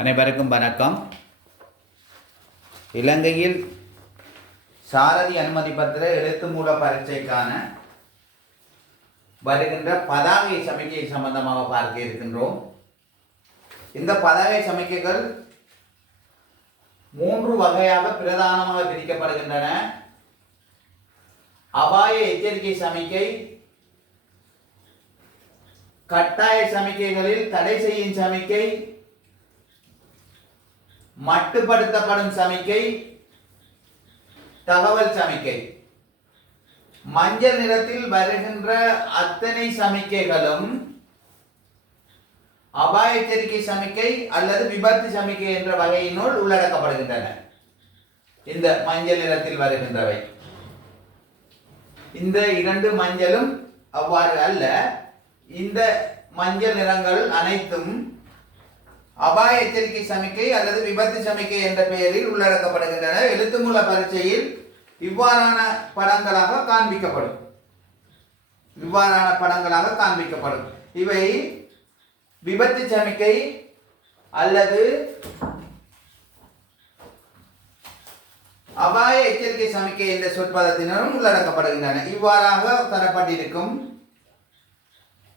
அனைவருக்கும் வணக்கம். இலங்கையில் சாரதி அனுமதி பத்திர எழுத்து மூல பரீட்சைக்கான வருகின்ற பதாகை சமிக்கை சம்பந்தமாக பார்க்க இருக்கின்றோம். இந்த பதாகை சமிக்கைகள் 3 வகையாக பிரதானமாக பிரிக்கப்படுகின்றன. அபாய எச்சரிக்கை சமிக்கை, கட்டாய சமிக்கைகளில் தடை செய்யும் சமிக்கை, மட்டுப்படுத்தப்படும் சமிக்கை, தகவல் சமிக்கை. மஞ்சள் நிறத்தில் வருகின்ற அத்தனை சமிக்கைகளும் அபாய எச்சரிக்கை சமிக்கை அல்லது விபத்து சமிக்கை என்ற வகையினுள் உள்ளடக்கப்படுகின்றன. இந்த மஞ்சள் நிறத்தில் வருகின்றவை. இந்த 2 மஞ்சளும் அவ்வாறு அல்ல. இந்த மஞ்சள் நிறங்கள் அனைத்தும் அபாய எச்சரிக்கை சமிக்கை அல்லது விபத்து சமிக்கை என்ற பெயரில் உள்ளடக்கப்படுகின்றன. எழுத்து மூல பரீட்சையில் இவ்வாறான படங்களாக காண்பிக்கப்படும். இவை விபத்து சமிக்கை அல்லது அபாய எச்சரிக்கை சமிக்கை என்ற சொற்பதத்தினரும் உள்ளடக்கப்படுகின்றன. இவ்வாறாக தரப்பட்டிருக்கும்.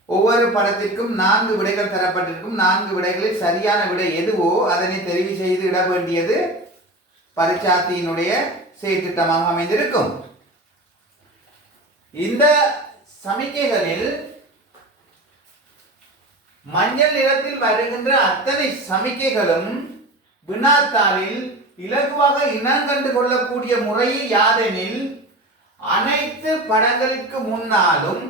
ஒவ்வொரு படத்திற்கும் 4 விடைகள் தரப்பட்டிருக்கும். 4 விடைகளில் சரியான விடை எதுவோ அதனை தெரிவு செய்து இட வேண்டியது பரீட்சார்த்தியினுடைய செயற்திட்டமாக அமைந்திருக்கும். இந்த சமிக்கைகளில் மஞ்சள் நிறத்தில் வருகின்ற அத்தனை சமிக்கைகளும் வினாத்தாளில் இலகுவாக இனங்கண்டு கொள்ளக்கூடிய முறையில் யாதெனில் அனைத்து படங்களுக்கு முன்னாலும்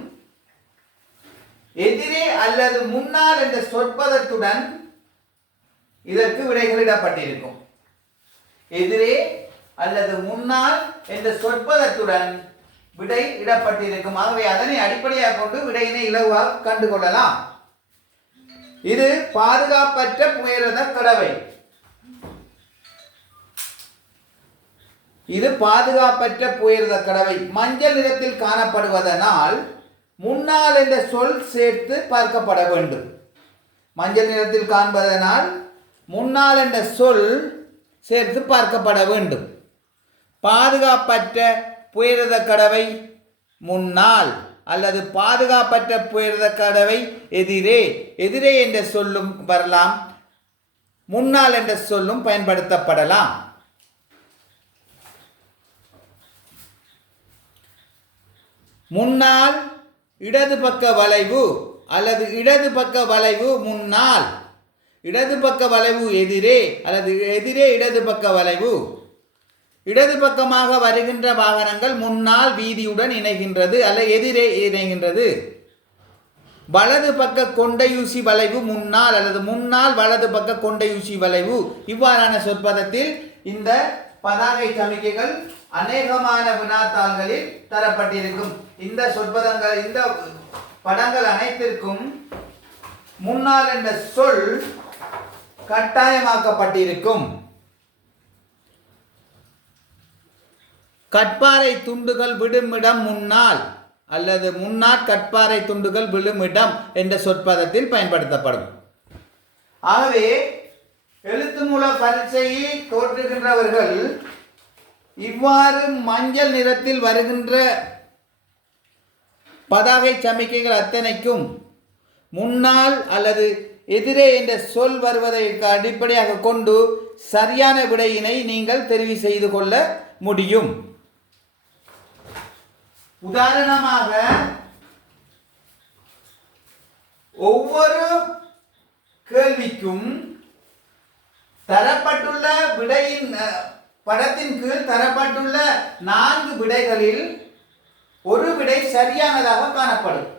எதிரே அல்லது முன்னால் என்ற சொற்பதத்துடன் இதற்கு விடைகளிடப்பட்டிருக்கும். எதிரே அல்லது முன்னால் என்ற சொற்பதத்துடன் விடை இடப்பட்டிருக்கும். ஆகவே அதனை அடிப்படையாக கொண்டு விடையினை இலகுவாக கண்டுகொள்ளலாம். இது பாதுகாப்பற்ற புகையிரத கடவை. இது பாதுகாப்பற்ற புகையிரத கடவை மஞ்சள் நிறத்தில் காணப்படுவதனால் முன்னால் என்ற சொல் சேர்த்து பார்க்கப்பட வேண்டும். மஞ்சள் நிறத்தில் காண்பதனால் முன்னால் என்ற சொல் சேர்த்து பார்க்கப்பட வேண்டும். பாதுகாப்பற்ற புகையிரத கடவை முன்னால் அல்லது பாதுகாப்பற்ற புகையிரத கடவை எதிரே. எதிரே என்ற சொல்லும் வரலாம், முன்னால் என்ற சொல்லும் பயன்படுத்தப்படலாம். முன்னால் இடது பக்க வளைவு அல்லது இடது பக்க வளைவு முன்னால். இடது பக்க வளைவு எதிரே அல்லது எதிரே இடது பக்க வளைவு. இடது பக்கமாக வருகின்ற வாகனங்கள் முன்னால் வீதியுடன் இணைகின்றது அல்ல எதிரே இணைகின்றது. வலது பக்க கொண்டையூசி வளைவு முன்னால் அல்லது முன்னால் வலது பக்க கொண்டையூசி வளைவு. இவ்வாறான சொற்பதத்தில் இந்த பதாகை சமிக்கைகள் அநேகமான வினாத்தாள்களில் தரப்பட்டிருக்கும். இந்த சொற்பதங்கள், இந்த படங்கள் அனைத்திற்கும் முன்னால் என்ற சொல் கட்டாயமாக்கப்பட்டிருக்கும். கட்பாறை துண்டுகள் விழுமிடம் முன்னால் அல்லது முன்னால் கட்பாறை துண்டுகள் விழுமிடம் என்ற சொற்பதத்தில் பயன்படுத்தப்படும். ஆகவே எழுத்து மூல பரீட்சையை தோற்றுகின்றவர்கள் இவ்வாறு மஞ்சள் நிறத்தில் வருகின்ற பதாகை சமிக்கைகள் அத்தனைக்கும் முன்னால் அல்லது எதிரே என்ற சொல் வருவதை அடிப்படையாக கொண்டு சரியான விடையினை நீங்கள் தெரிவு செய்து கொள்ள முடியும். உதாரணமாக ஒவ்வொரு கேள்விக்கும் தரப்பட்டுள்ள விடையின் படத்தின் கீழ் தரப்பட்டுள்ள 4 விடைகளில் ஒரு விடை சரியானதாக காணப்படும்.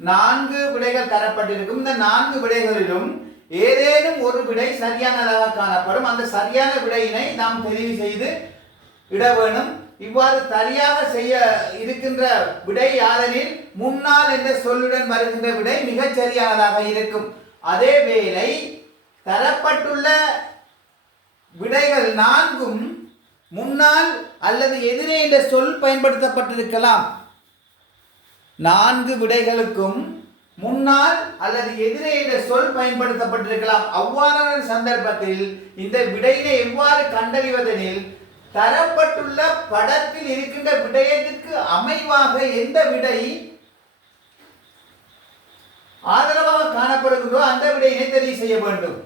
4 விடைகள் தரப்பட்டிருக்கும். இந்த 4 விடைகளிலும் ஏதேனும் ஒரு விடை சரியானதாக காணப்படும். அந்த சரியான விடையினை நாம் தெரிவு செய்து இட வேணும். இவ்வாறு சரியாக செய்ய இருக்கின்ற விடை யாதெனில் முன்னால் என்ற சொல்லுடன் வருகின்ற விடை மிகச் சரியானதாக இருக்கும். அதே வேளை தரப்பட்டுள்ள விடைகள் 4ம் முன்னால் அல்லது எதிரே என்ற சொல் பயன்படுத்தப்பட்டிருக்கலாம். 4 விடைகளுக்கும் முன்னால் அல்லது எதிரே என்ற சொல் பயன்படுத்தப்பட்டிருக்கலாம். அவ்வாறான சந்தர்ப்பத்தில் இந்த விடையினை எவ்வாறு கண்டறிவதெனில் தரப்பட்டுள்ள படத்தில் இருக்கின்ற விடயத்திற்கு அமைவாக எந்த விடை ஆதரவாக காணப்படுகிறதோ அந்த விடையினை தெரிவு செய்ய வேண்டும்.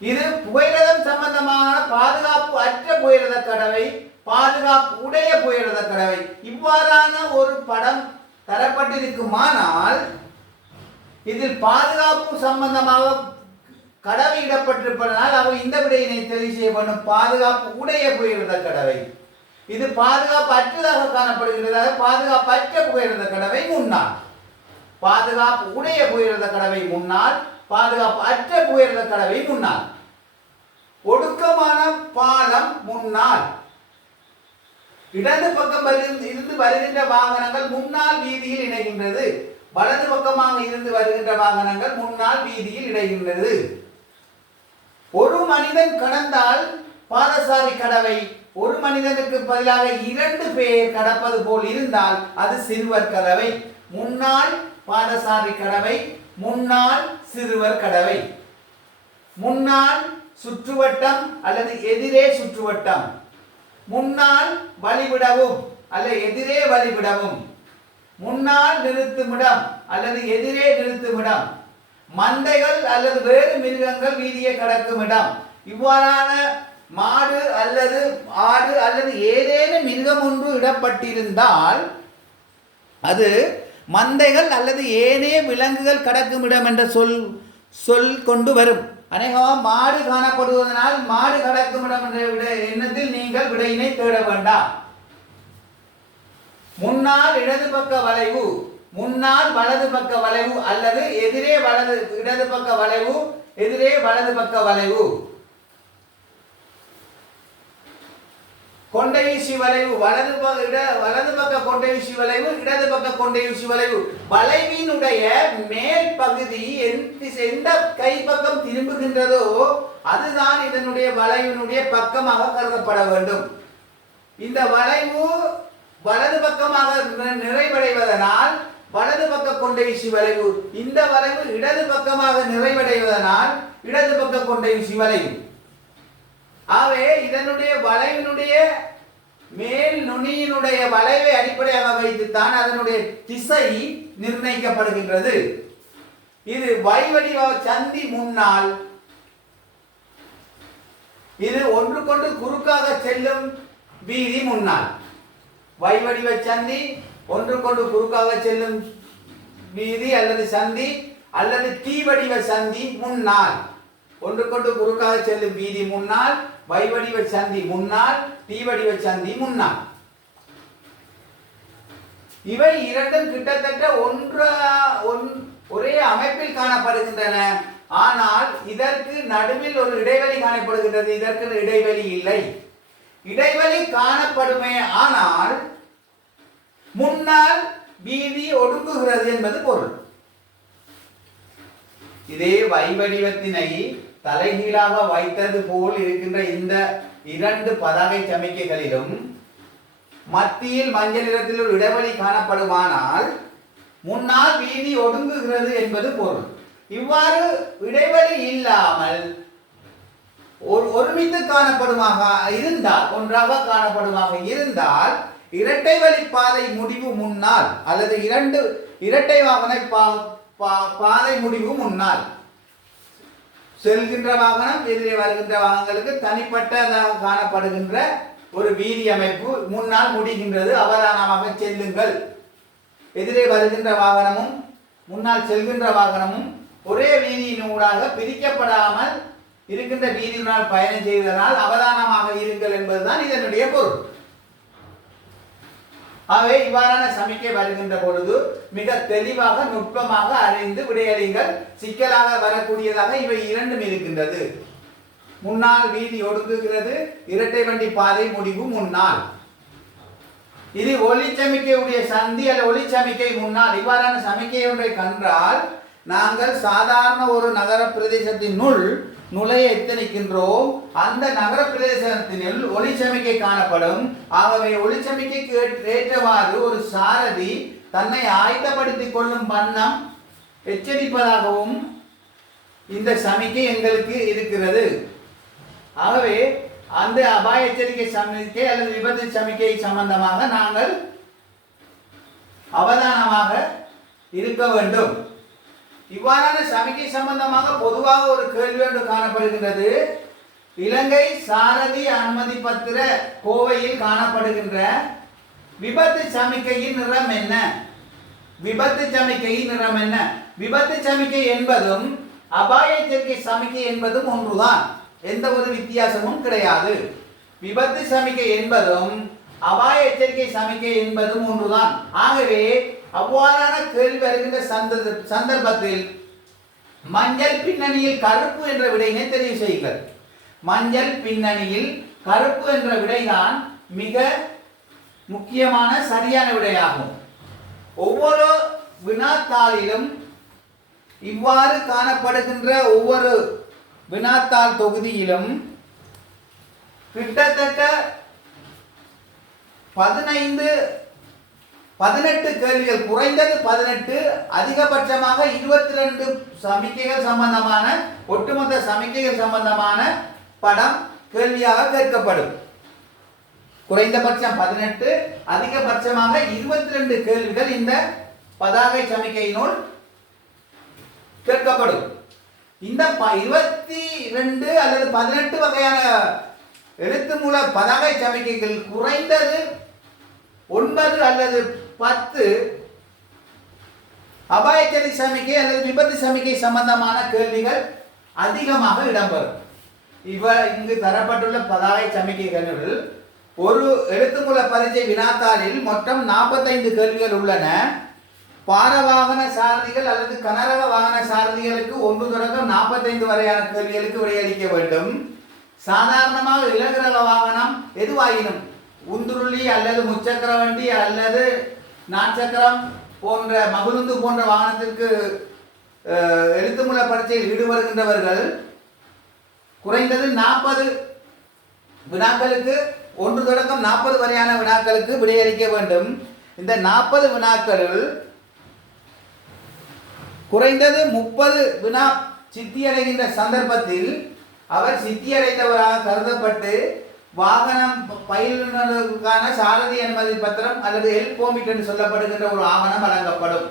இது புகையிரதம் சம்பந்தமான பாதுகாப்பு அற்ற புகையிரத கடவை, பாதுகாப்பு உடைய புகையிரத கடவை இவ்வாறான ஒரு படம் தரப்பட்டிருக்குமானால் இதில் பாதுகாப்பு சம்பந்தமாக கடவை இடப்பட்டிருப்பதனால் அவர் இந்த விடையினை தெரிவு செய்ய வேண்டும். பாதுகாப்பு உடைய புகையிரத கடவை. இது பாதுகாப்பு அற்றதாக காணப்படுகிறது. பாதுகாப்பு அற்ற புகையிரத கடவை முன்னால். பாதுகாப்பு உடைய புகையிரத கடவை முன்னால், பாதுகாப்பு அற்ற புகையிரத கடவை முன்னால். ஒடுக்கமான பாலம் முன்னால். இடது பக்கம் இருந்து வருகின்ற வாகனங்கள் முன்னால் வீதியில் இணைகின்றது. வலது பக்கமாக இருந்து வருகின்ற வாகனங்கள் முன்னால் வீதியில் இணைகின்றது. ஒரு மனிதன் கடந்தால் பாதசாரி கடவை. ஒரு மனிதனுக்கு பதிலாக 2 பேர் கடப்பது போல் இருந்தால் அது சிறுவர் கடவை. முன்னால் பாதசாரி கடவை, முன்னால் சிறுவர் கடவை. முன்னால் சுற்றுவட்டம் அல்லது எதிரே சுற்றுவட்டம். முன்னால் வழிவிடவும் அல்லது எதிரே வழிவிடவும். முன்னால் நிறுத்துமிடம் அல்லது எதிரே நிறுத்துமிடம். மந்தைகள் அல்லது வேறு மிருகங்கள் வீதியை கடக்கும் இடம். இவ்வாறான மாடு அல்லது ஆடு அல்லது ஏதேனும் மிருகம் ஒன்று இடப்பட்டிருந்தால் அது மந்தைகள் அல்லது ஏனைய விலங்குகள் கடக்கும் இடம் என்ற சொல் கொண்டு வரும். அநேகமாக மாடு காணப்படுவதனால் மாடு கடக்கும் இடம் என்ற எண்ணத்தில் நீங்கள் விடையினை தேட வேண்டாம். முன்னால் இடது பக்க வளைவு, முன்னால் வலது பக்க வளைவு அல்லது எதிரே இடது பக்க வளைவு, எதிரே வலது பக்க வளைவு. கொண்டையூசி வளைவு, வலது பக்க கொண்டையூசி வளைவு, இடது பக்க கொண்டையூசி வளைவு. வளைவினுடைய மேல் பகுதி எந்த கை பக்கம் திரும்புகின்றதோ அதுதான் இதனுடைய வளைவினுடைய பக்கமாக கருதப்பட வேண்டும். இந்த வளைவு வலது பக்கமாக நிறைவடைவதனால் வலது பக்க கொண்டையூசி வளைவு. இந்த வளைவு இடது பக்கமாக நிறைவடைவதனால் இடது பக்க கொண்டையூசி வளைவு. ஆகவே இதனுடைய வளைவினுடைய மேல் நுனியினுடைய வளைவை அடிப்படையாக வைத்துத்தான் அதனுடைய திசை நிர்ணயிக்கப்படுகின்றது. இது வைவடிவ சந்தி முன்னால். இது ஒன்றுக்கொன்று குறுக்காக செல்லும் வீதி முன்னால். வைவடிவ சந்தி, ஒன்றுக்கொண்டு குறுக்காக செல்லும் வீதி அல்லது சந்தி அல்லது தீவடிவ சந்தி முன்னால். ஒன்றுக்கொண்டு குறுக்காக செல்லும் வீதி முன்னால், வைவடிவ சந்தி முன்னால், தீவடிவ சந்தி முன்னால். இவை இரண்டும் கிட்டத்தட்ட ஒரே அமைப்பில் காணப்படுகின்றன. ஆனால் இதற்கு நடுவில் ஒரு இடைவெளி காணப்படுகின்றது. இதற்கு இடைவெளி இல்லை. இடைவெளி காணப்படுமே ஆனால் முன்னால் வீதி ஒடுங்குகிறது என்பது பொருள். இதே வைவடிவத்தினை தலைகீழாக வைத்தது போல் இருக்கின்ற இந்த 2 பதாகை சமிக்கைகளிலும் மத்தியில் மஞ்சள் நிறத்தில் ஒரு இடைவெளி காணப்படுமானால் முன்னால் வீதி ஒடுங்குகிறது என்பது பொருள். இவ்வாறு இடைவெளி இல்லாமல் ஒருமித்து காணப்படுமாக இருந்தால், ஒன்றாக காணப்படுமாக இருந்தால் இரட்டை வழி பாதை முடிவு முன்னால் அல்லது 2 இரட்டை வாகன பாதை முடிவு முன்னால். செல்கின்ற வாகனம் எதிரே வருகின்ற வாகனங்களுக்கு தனிப்பட்டதாக காணப்படுகின்ற ஒரு வீதி அமைப்பு முன்னால் முடிகின்றது. அவதானமாக செல்லுங்கள். எதிரே வருகின்ற வாகனமும் முன்னால் செல்கின்ற வாகனமும் ஒரே வீதியினூடாக பிரிக்கப்படாமல் இருக்கின்ற வீதியினால் பயணம் செய்வதனால் அவதானமாக இருங்கள் என்பதுதான் இதனுடைய பொருள். ஆகவே இவ்வாறான சமிக்கை வருகின்ற பொழுது மிக தெளிவாக நுட்பமாக அறிந்து விடையறிங்கள். சிக்கலாக வரக்கூடியதாக இவை இரண்டும் இருக்கின்றது. முன்னால் வீதி ஒடுங்குகிறது, இரட்டை வண்டி பாதை முடிவு முன்னால். இது ஒளிச்சமிக்கையுடைய சந்தி அல்ல ஒளிச்சமிக்கை முன்னால். இவ்வாறான சமிக்கை ஒன்றை கண்டால் நாங்கள் சாதாரண ஒரு நகர பிரதேசத்தினுள் நுழைய எத்தனிக்கின்றோம். அந்த நகர பிரதேசத்தினுள் ஒளிச்சமிக்கை காணப்படும். ஆகவே ஒளிச்சமிக்கைக்கு ஏற்றவாறு ஒரு சாரதி தன்னை ஆயத்தப்படுத்திக் கொள்ளும் வண்ணம் எச்சரிப்பதாகவும் இந்த சமிக்கை எங்களுக்கு இருக்கிறது. ஆகவே அந்த அபாய எச்சரிக்கை சமிக்கை அல்லது விபத்து சமிக்கை சம்பந்தமாக நாங்கள் அவதானமாக இருக்க வேண்டும். இவ்வாறான சமிக்கை சம்பந்தமாக பொதுவாக ஒரு கேள்வி ஒன்று காணப்படுகின்றது. இலங்கை சாரதி அனுமதி பத்திர கோவையில் காணப்படுகின்ற விபத்து சமிக்கையின் நிறம் என்ன? விபத்து சமிக்கையின் நிறம் என்ன? விபத்து சமிக்கை என்பதும் அபாய எச்சரிக்கை சமிக்கை என்பதும் ஒன்றுதான், எந்த ஒரு வித்தியாசமும் கிடையாது. விபத்து சமிக்கை என்பதும் அபாய எச்சரிக்கை சமிக்கை என்பதும் ஒன்றுதான். ஆகவே அவ்வாறான கேள்வி வருகின்ற சந்தர்ப்பத்தில் மஞ்சள் பின்னணியில் கருப்பு என்ற விடையினை தெரிவு செய்யுங்கள். மஞ்சள் பின்னணியில் கருப்பு என்ற விடைதான் மிக முக்கியமான சரியான விடையாகும். ஒவ்வொரு வினாத்தாளிலும் இவ்வாறு காணப்படுகின்ற ஒவ்வொரு வினாத்தாள் தொகுதியிலும் கிட்டத்தட்ட 18 கேள்விகள், குறைந்தது 18, அதிகபட்சமாக 22 சமிக்கைகள் சம்பந்தமான ஒட்டுமொத்த சமிக்கைகள் சம்பந்தமான படம் கேள்வியாக கேட்கப்படும். குறைந்தபட்சம் 18, அதிகபட்சமாக 22 கேள்விகள் இந்த பதாகை சமிக்கையினுள் கேட்கப்படும். இந்த 22 அல்லது 18 வகையான எழுத்து மூல பதாகை சமிக்கைகள் குறைந்தது 9 அல்லது 10 அபாய எச்சரிக்கை சமிக்கை அல்லது விபத்து சமிக்கை சம்பந்தமான கேள்விகள் அதிகமாக இடம்பெறும். இங்கு தரப்பட்டுள்ள பதாகை சமிக்கைகளில் ஒரு எழுத்துமூல பரீட்சை வினாத்தாளில் மொத்தம் 45 கேள்விகள் உள்ளன. பாரவாகன சாரதிகள் அல்லது கனரக வாகன சாரதிகளுக்கு 1 தொடக்கம் 45 வரையான கேள்விகளுக்கு விடையளிக்க வேண்டும். சாதாரணமாக இலகுரக வாகனம் எதுவாயினும் உந்துருளி அல்லது முச்சக்கர வண்டி அல்லது நாற்சக்கரம் போன்ற மகுழுந்து போன்ற வாகனத்திற்கு எழுத்துமூல பரீட்சையில் ஈடுபடுகின்றவர்கள் குறைந்தது 40 வினாக்களுக்கு 1 தொடக்கம் 40 வரையான வினாக்களுக்கு விடையளிக்க வேண்டும். இந்த 40 வினாக்களில் குறைந்தது 30 வினா சித்தியடைகின்ற சந்தர்ப்பத்தில் அவர் சித்தியடைந்தவராக கருதப்பட்டு வாகனம் பயிலுநருக்கான சாரதி அனுமதி பத்திரம் அல்லது ஹெல்ப் பெர்மிட் என்று சொல்லப்படுகின்ற ஒரு ஆவணம் வழங்கப்படும்.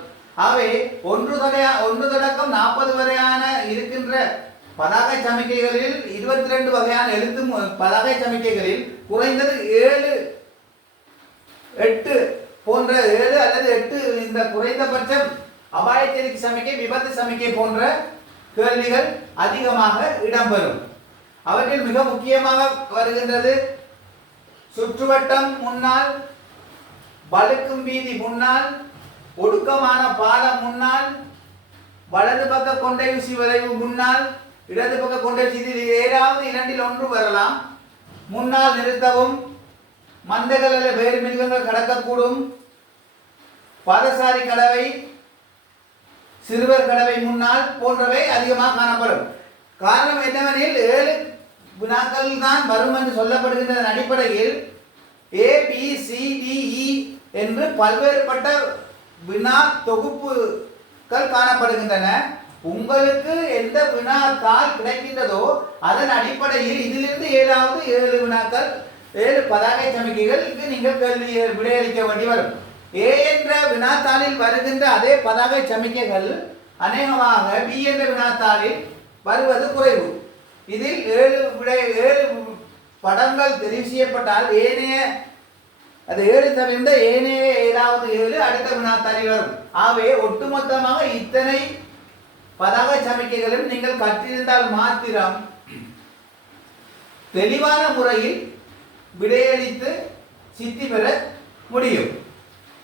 ஆகவே 1 தொடக்கம் 40 வரையான இருக்கின்ற பதாகை சமிக்கைகளில் 22 வகையான எழுத்து பதாகை சமிக்கைகளில் குறைந்தது 7, 8 போன்ற 7 அல்லது 8 இந்த குறைந்தபட்சம் அபாய எச்சரிக்கை சமிக்கை, விபத்து சமிக்கை போன்ற கேள்விகள் அதிகமாக இடம்பெறும். அவற்றில் மிக முக்கியமாக வருகின்றது சுற்றுவட்டம் முன்னால், வழுக்கும் வீதி முன்னால், ஒடுக்கமான பாலம் முன்னால், வலது பக்க கொண்டை ஊசி வளைவு முன்னால், இடது பக்க கொண்டை ஊசி, இதில் ஏதாவது 2இல் 1 வரலாம். முன்னால் நிறுத்தவும், மந்தைகள் அல்லது வேறு மிருகங்கள் கடக்கக்கூடும், பாதசாரி கடவை, சிறுவர் கடவை முன்னால் போன்றவை அதிகமாக காணப்படும். காரணம் என்னவெனில் 7 வினாக்கள் தான் வரும் என்று சொல்லப்படுகின்ற அடிப்படையில் ABCDE என்று பல்வேறுபட்ட வினா தொகுப்புகள் காணப்படுகின்றன. உங்களுக்கு எந்த வினாத்தாள் கிடைக்கின்றதோ அதன் அடிப்படையில் இதிலிருந்து 7 வினாக்கள் 7 பதாகை சமிக்கைகளுக்கு நீங்கள் கேள்வி விடையளிக்க வேண்டி வரும். A என்ற வினாத்தாளில் வருகின்ற அதே பதாகை சமிக்கைகள் அநேகமாக B என்ற வினாத்தாளில் வருவது குறைவு. இதில் 7 படங்கள் தெரிவு செய்யப்பட்டால் ஏனைய அது 7 தவிர்ந்த ஏனைய ஏதாவது 7 அடுத்த வினாத்தாளில் வரும். ஆகவே ஒட்டுமொத்தமாக இத்தனை பதாகை சமிக்கைகளும் நீங்கள் கற்றிருந்தால் மாத்திரம் தெளிவான முறையில் விடையளித்து சித்தி பெற முடியும்.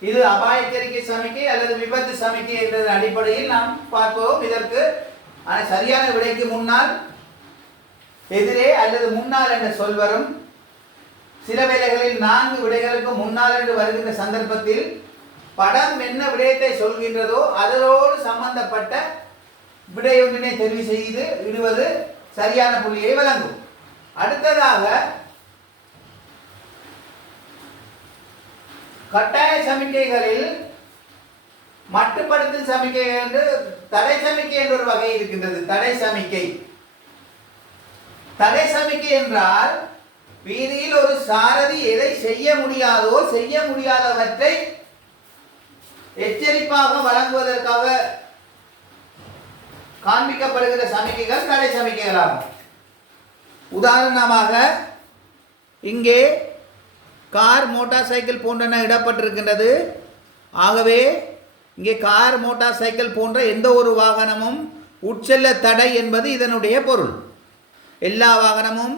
இது அபாய எச்சரிக்கை சமிக்கை அல்லது விபத்து சமிக்கை என்ற அடிப்படையில் நாம் பார்ப்போம். இதற்கு சரியான விடைக்கு முன்னால், எதிரே அல்லது முன்னால் என்ற சொல் வரும். சில வேளைகளில் 4 விடைகளுக்கு முன்னால் என்று வருகின்ற சந்தர்ப்பத்தில் படம் என்ன விடயத்தை சொல்கின்றதோ அதனோடு சம்பந்தப்பட்ட விடையொன்றினை தெரிவு செய்து இடுவது சரியான புள்ளியை வழங்கும். அடுத்ததாக கட்டாய சமிக்கைகளில் மட்டுப்படுத்தும் சமிக்கை என்று தடை சமிக்கை என்ற ஒரு வகை இருக்கின்றது. தடை சமிக்கை. தடை சமிக்கை என்றால் வீதியில் ஒரு சாரதி எதை செய்ய முடியாதோ செய்ய முடியாதவற்றை எச்சரிப்பாக வழங்குவதற்காக காண்பிக்கப்படுகிற சமிக்கைகள் தடை சமிக்கைகளாகும். உதாரணமாக இங்கே கார் மோட்டார் சைக்கிள் போன்றன இடப்பட்டிருக்கின்றது. ஆகவே இங்கே கார் மோட்டார் சைக்கிள் போன்ற எந்த ஒரு வாகனமும் உட்செல்ல தடை என்பது இதனுடைய பொருள். எல்லா வாகனமும்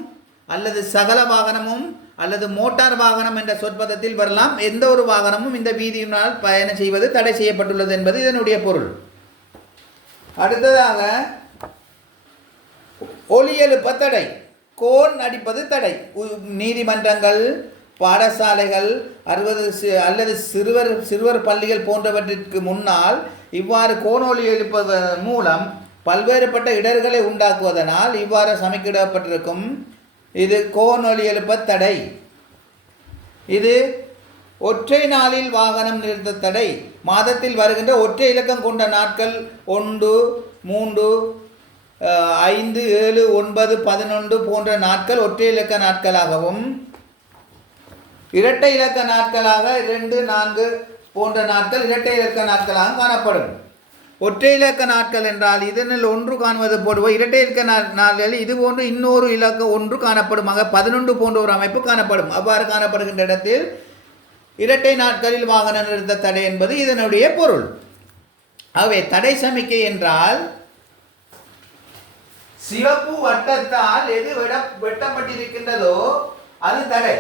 அல்லது சகல வாகனமும் அல்லது மோட்டார் வாகனம் என்ற சொற்பதத்தில் வரலாம். எந்த ஒரு வாகனமும் இந்த வீதியினால் பயணம் செய்வது தடை செய்யப்பட்டுள்ளது என்பது இதனுடைய பொருள். அடுத்ததாக ஒலி எழுப்ப தடை, கோன் அடிப்பது தடை. நீதிமன்றங்கள், பாடசாலைகள் அல்லது சிறுவர் பள்ளிகள் போன்றவற்றிற்கு முன்னால் இவ்வாறு கோனொலி எழுப்பதன் மூலம் பல்வேறுபட்ட இடர்களை உண்டாக்குவதனால் இவ்வாறு சமைக்கிடப்பட்டிருக்கும். இது கோனொலி எழுப்ப தடை. இது ஒற்றை நாளில் வாகனம் நிறுத்த தடை. மாதத்தில் வருகின்ற ஒற்றை இலக்கம் கொண்ட நாட்கள் 1, 3, 5, 7, 9, 11 போன்ற நாட்கள் ஒற்றை இலக்க நாட்களாகவும், இரட்டை இலக்க நாட்களாக 2, 4 போன்ற நாட்கள் இரட்டை இலக்க நாட்களாக காணப்படும். ஒற்றை இலக்க நாட்கள் என்றால் இதனில் ஒன்று காணுவது போடுவோம். இரட்டை இலக்க நாட்களில் இது போன்று இன்னொரு இலக்கம் ஒன்று காணப்படும். ஆக 11 போன்ற ஒரு அமைப்பு காணப்படும். அவ்வாறு காணப்படுகின்ற இடத்தில் இரட்டை நாட்களில் வாகன நிறுத்த தடை என்பது இதனுடைய பொருள். ஆகவே தடை சமிக்கை என்றால் சிவப்பு வட்டத்தால் எது வெட்டப்பட்டிருக்கின்றதோ அது தடை.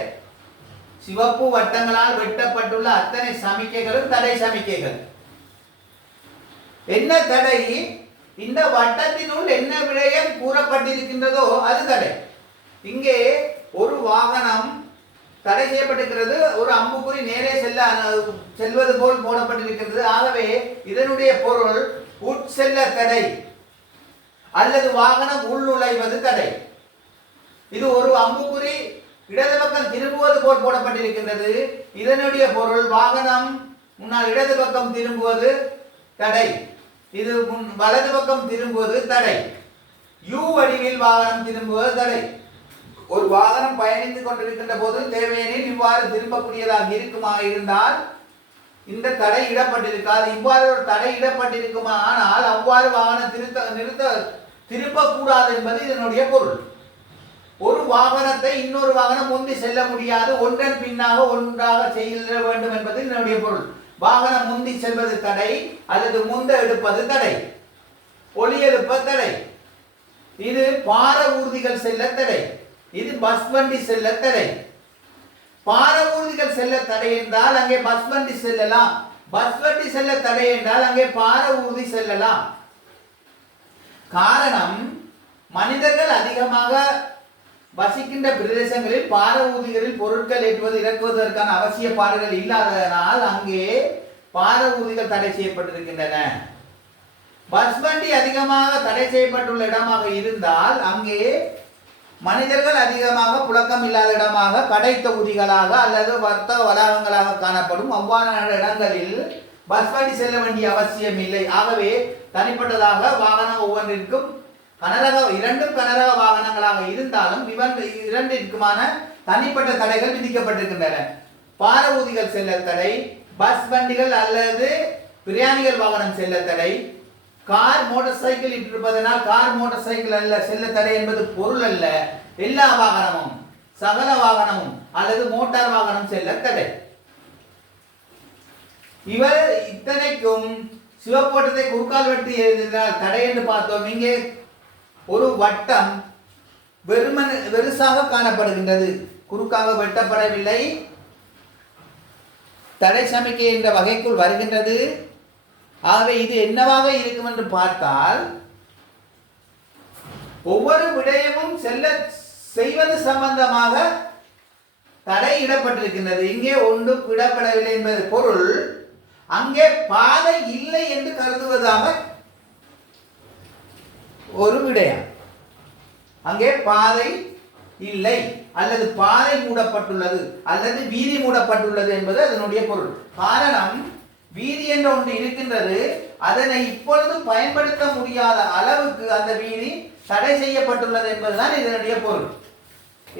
சிவப்பு வட்டங்களால் வெட்டப்பட்டுள்ள அத்தனை சமிக்கைகளும் தடை சமிக்கைகள். என்ன தடை? இந்த வட்டத்தினுள் என்ன விடயம் கூறப்பட்டிருக்கின்றதோ அது தடை. இங்கே ஒரு வாகனம் தடை செய்யப்பட்டிருக்கிறது. ஒரு அம்புக்குறி நேரே செல்வது போல் போடப்பட்டிருக்கிறது. ஆகவே இதனுடைய பொருள் உட்செல்ல தடை அல்லது வாகனம் உள் நுழைவது தடை. இது ஒரு அம்புக்குறி இடது பக்கம் திரும்புவது போல் போடப்பட்டிருக்கின்றது. இதனுடைய பொருள் வாகனம் முன்னால் இடது பக்கம் திரும்புவது தடை. இது வலது பக்கம் திரும்புவது தடை. யூ வடிவில் வாகனம் திரும்புவது தடை. ஒரு வாகனம் பயணித்துக் கொண்டிருக்கின்ற போது தேவையெனில் இவ்வாறு திரும்பக்கூடியதாக இருக்குமா இருந்தால் இந்த தடை இடப்பட்டிருக்காது. இவ்வாறு ஒரு தடை இடப்பட்டிருக்குமா ஆனால் அவ்வாறு வாகனம் திருப்பக்கூடாது என்பது இதனுடைய பொருள். ஒரு வாகனத்தை இன்னொரு வாகனம் முந்தி செல்ல முடியாது. ஒன்றன் பின்னாக ஒன்றாக செல்ல வேண்டும் என்பது இதனுடைய பொருள். வாகனம் முந்தி செல்வது தடை அல்லது முந்த எடுப்பது தடை. ஒலி எழுப்ப தடை. இது பார ஊர்திகள் செல்ல தடை. இது பஸ் வண்டி செல்ல தடை. பார ஊர்திகள் செல்ல தடை என்றால் அங்கே பஸ் வண்டி செல்லலாம். பஸ் வண்டி செல்ல தடை என்றால் அங்கே பார ஊர்தி செல்லலாம். காரணம், மனிதர்கள் அதிகமாக வசிக்கின்ற பிரதேசங்களில் பார ஊர்திகளில் பொருட்கள் ஏற்றுவது இறக்குவதற்கான அவசிய பாடுகள் இல்லாததனால் அங்கே பார ஊர்திகள் தடை செய்யப்பட்டிருக்கின்றன. பஸ் வண்டி அதிகமாக தடை செய்யப்பட்டுள்ள இடமாக இருந்தால் அங்கே மனிதர்கள் அதிகமாக புழக்கம் இல்லாத இடமாக கடை தொகுதிகளாக அல்லது வர்த்தக வளாகங்களாக காணப்படும். அவ்வாறான இடங்களில் பஸ் வண்டி செல்ல வேண்டிய அவசியம் இல்லை. ஆகவே தனிப்பட்டதாக வாகனம் ஒவ்வொன்றிற்கும் இரண்டும் கனரக வாகனங்களாக இருந்தாலும் இரண்டிற்குமான தனிப்பட்ட தடைகள் விதிக்கப்பட்டிருக்கின்றன. பார ஊர்திகள் செல்ல தடை, பஸ் வண்டிகள் அல்லது பிரயாணிகள் வாகனம் செல்ல தடை. கார் மோட்டார் சைக்கிள் இருப்பதனால் கார் மோட்டார் சைக்கிள் அல்ல செல்ல தடை என்பது பொருள் அல்ல. எல்லா வாகனமும் சகல வாகனமும் அல்லது மோட்டார் வாகனம் செல்ல தடை. இவர் இத்தனைக்கும் சிவப்போட்டத்தை குறுக்கால் வெட்டி எழுதினால் தடை என்று பார்த்தோம். இங்கே ஒரு வட்டம் வெறுசாக காணப்படுகின்றது, குறுக்காக வெட்டப்படவில்லை. தடை சமிக்கை என்ற வகைக்குள் வருகின்றது. ஆகவே இது என்னவாக இருக்கும் என்று பார்த்தால் ஒவ்வொரு விடயமும் செய்வது சம்பந்தமாக தடை இடப்பட்டிருக்கின்றது. இங்கே ஒன்று இடப்படவில்லை என்பது பொருள் அங்கே பாதை இல்லை என்று கருதுவதாக ஒரு விடயம். அங்கே பாதை இல்லை அல்லது பாதை மூடப்பட்டுள்ளது அல்லது வீதி மூடப்பட்டுள்ளது என்பது அதனுடைய பொருள். காரணம், வீதி என்ற ஒன்று இருக்கின்றது, அதனை இப்பொழுது பயன்படுத்த முடியாத அளவுக்கு அந்த வீதி தடை செய்யப்பட்டுள்ளது என்பதுதான் இதனுடைய பொருள்.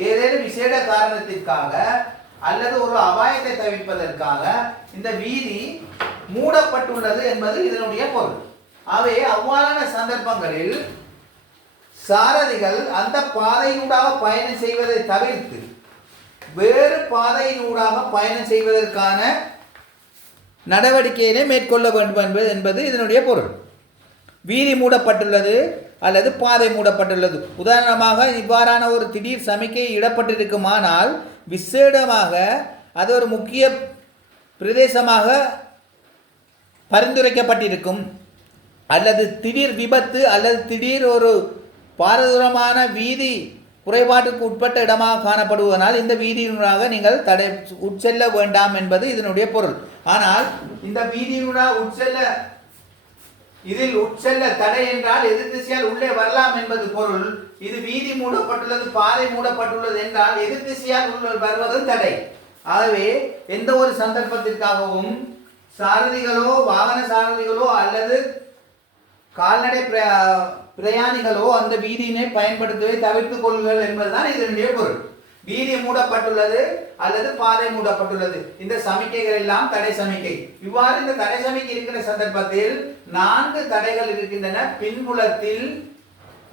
ஏதேனும் விசேட காரணத்திற்காக அல்லது ஒரு அபாயத்தை தவிர்ப்பதற்காக இந்த வீதி மூடப்பட்டுள்ளது என்பது இதனுடைய பொருள். அவை அவ்வாறான சந்தர்ப்பங்களில் சாரதிகள் அந்த பாதையினூடாக பயணம் செய்வதை தவிர்த்து வேறு பாதையினூடாக பயணம் செய்வதற்கான நடவடிக்கையினை மேற்கொள்ள வேண்டும் என்பது இதனுடைய பொருள். வீதி மூடப்பட்டுள்ளது அல்லது பாதை மூடப்பட்டுள்ளது. உதாரணமாக இவ்வாறான ஒரு திடீர் சமிக்கை இடப்பட்டிருக்குமானால் விசேடமாக அது ஒரு முக்கிய பிரதேசமாக பரிந்துரைக்கப்பட்டிருக்கும். அல்லது திடீர் விபத்து அல்லது திடீர் ஒரு பாரதூரமான வீதி குறைபாட்டுக்கு உட்பட்ட இடமாக காணப்படுவதனால் இந்த வீதியினூடாக நீங்கள் உட்செல்ல வேண்டாம் என்பது இதனுடைய பொருள். ஆனால் இந்த வீதியினூடாக இதில் உட்செல்ல தடை என்றால் எதிர் திசையால் உள்ளே வரலாம் என்பது பொருள். இது வீதி மூடப்பட்டுள்ளது, பாதை மூடப்பட்டுள்ளது என்றால் எதிர் திசையால் உள்ள வருவது தடை. ஆகவே எந்த ஒரு சந்தர்ப்பத்திற்காகவும் சாரதிகளோ வாகன சாரதிகளோ அல்லது கால்நடை பிரயாணிகளோ அந்த வீதியினை பயன்படுத்துவதை தவிர்த்துக் கொள்ளுங்கள் என்பதுதான் இதனுடைய பொருள். வீதி மூடப்பட்டுள்ளது அல்லது பாதை மூடப்பட்டுள்ளது, இந்த சமிக்கைகள் எல்லாம் தடை சமிக்கை. இவ்வாறு இந்த தடை சமிக்கை இருக்கிற சந்தர்ப்பத்தில் 4 தடைகள் இருக்கின்றன. பின்புலத்தில்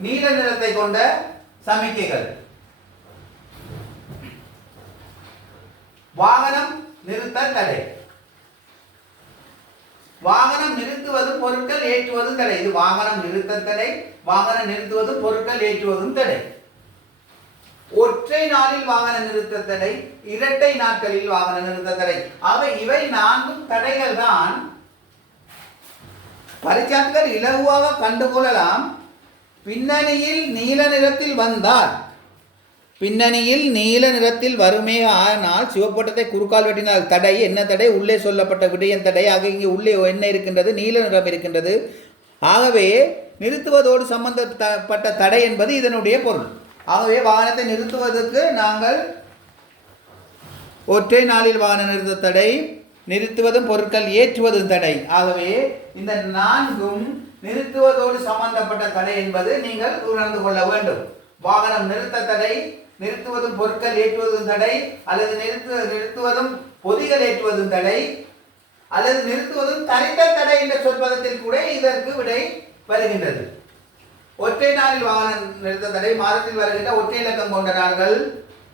நீல நிறத்தை கொண்ட சமிக்கைகள். வாகனம் நிறுத்த தடை, வாகனம் நிறுத்துவதும் பொருட்கள் ஏற்றுவதும் தடை. இது வாகனம் நிறுத்த தடை, வாகனம் நிறுத்துவதும் பொருட்கள் ஏற்றுவதும் தடை. ஒற்றை நாளில் வாகன நிறுத்த தடை, இரட்டை நாட்களில் வாகன நிறுத்த தடை. இவை 4 தடைகள் தான் பரிச்சாட்கள் இலகுவாக கண்டுகொள்ளலாம். பின்னணியில் நீல நிறத்தில் வந்தால், பின்னணியில் நீல நிறத்தில் வருமே ஆனால் சிவப்பட்டத்தை குறுக்கால் வெட்டினால் தடை. என்ன தடை? உள்ளே சொல்லப்பட்ட விடயம் தடை. ஆக இங்கே உள்ளே என்ன இருக்கின்றது? நீல நிறம் இருக்கின்றது. ஆகவே நிறுத்துவதோடு சம்பந்தப்பட்ட தடை என்பது இதனுடைய பொருள். ஆகவே வாகனத்தை நிறுத்துவதற்கு நாங்கள் ஒற்றை நாளில் வாகன நிறுத்த தடை, நிறுத்துவதும் பொருட்கள் ஏற்றுவதும் தடை. ஆகவே இந்த 4ம் நிறுத்துவதோடு சம்பந்தப்பட்ட தடை என்பது நீங்கள் உணர்ந்து கொள்ள வேண்டும். வாகனம் நிறுத்த தடை, நிறுத்துவதும் பொருட்கள் ஏற்றுவதும் தடை, அல்லது நிறுத்துவதும் பொதிகள் ஏற்றுவதும் தடை, அல்லது நிறுத்துவதும் தரித்த தடை என்ற சொற்பதத்தில் கூட இதற்கு விடை வருகின்றது. ஒற்றை நாளில் வாகனம் நிறுத்த தடை மாதத்தில் வருகின்ற ஒற்றை இலக்கம் கொண்ட நாட்கள்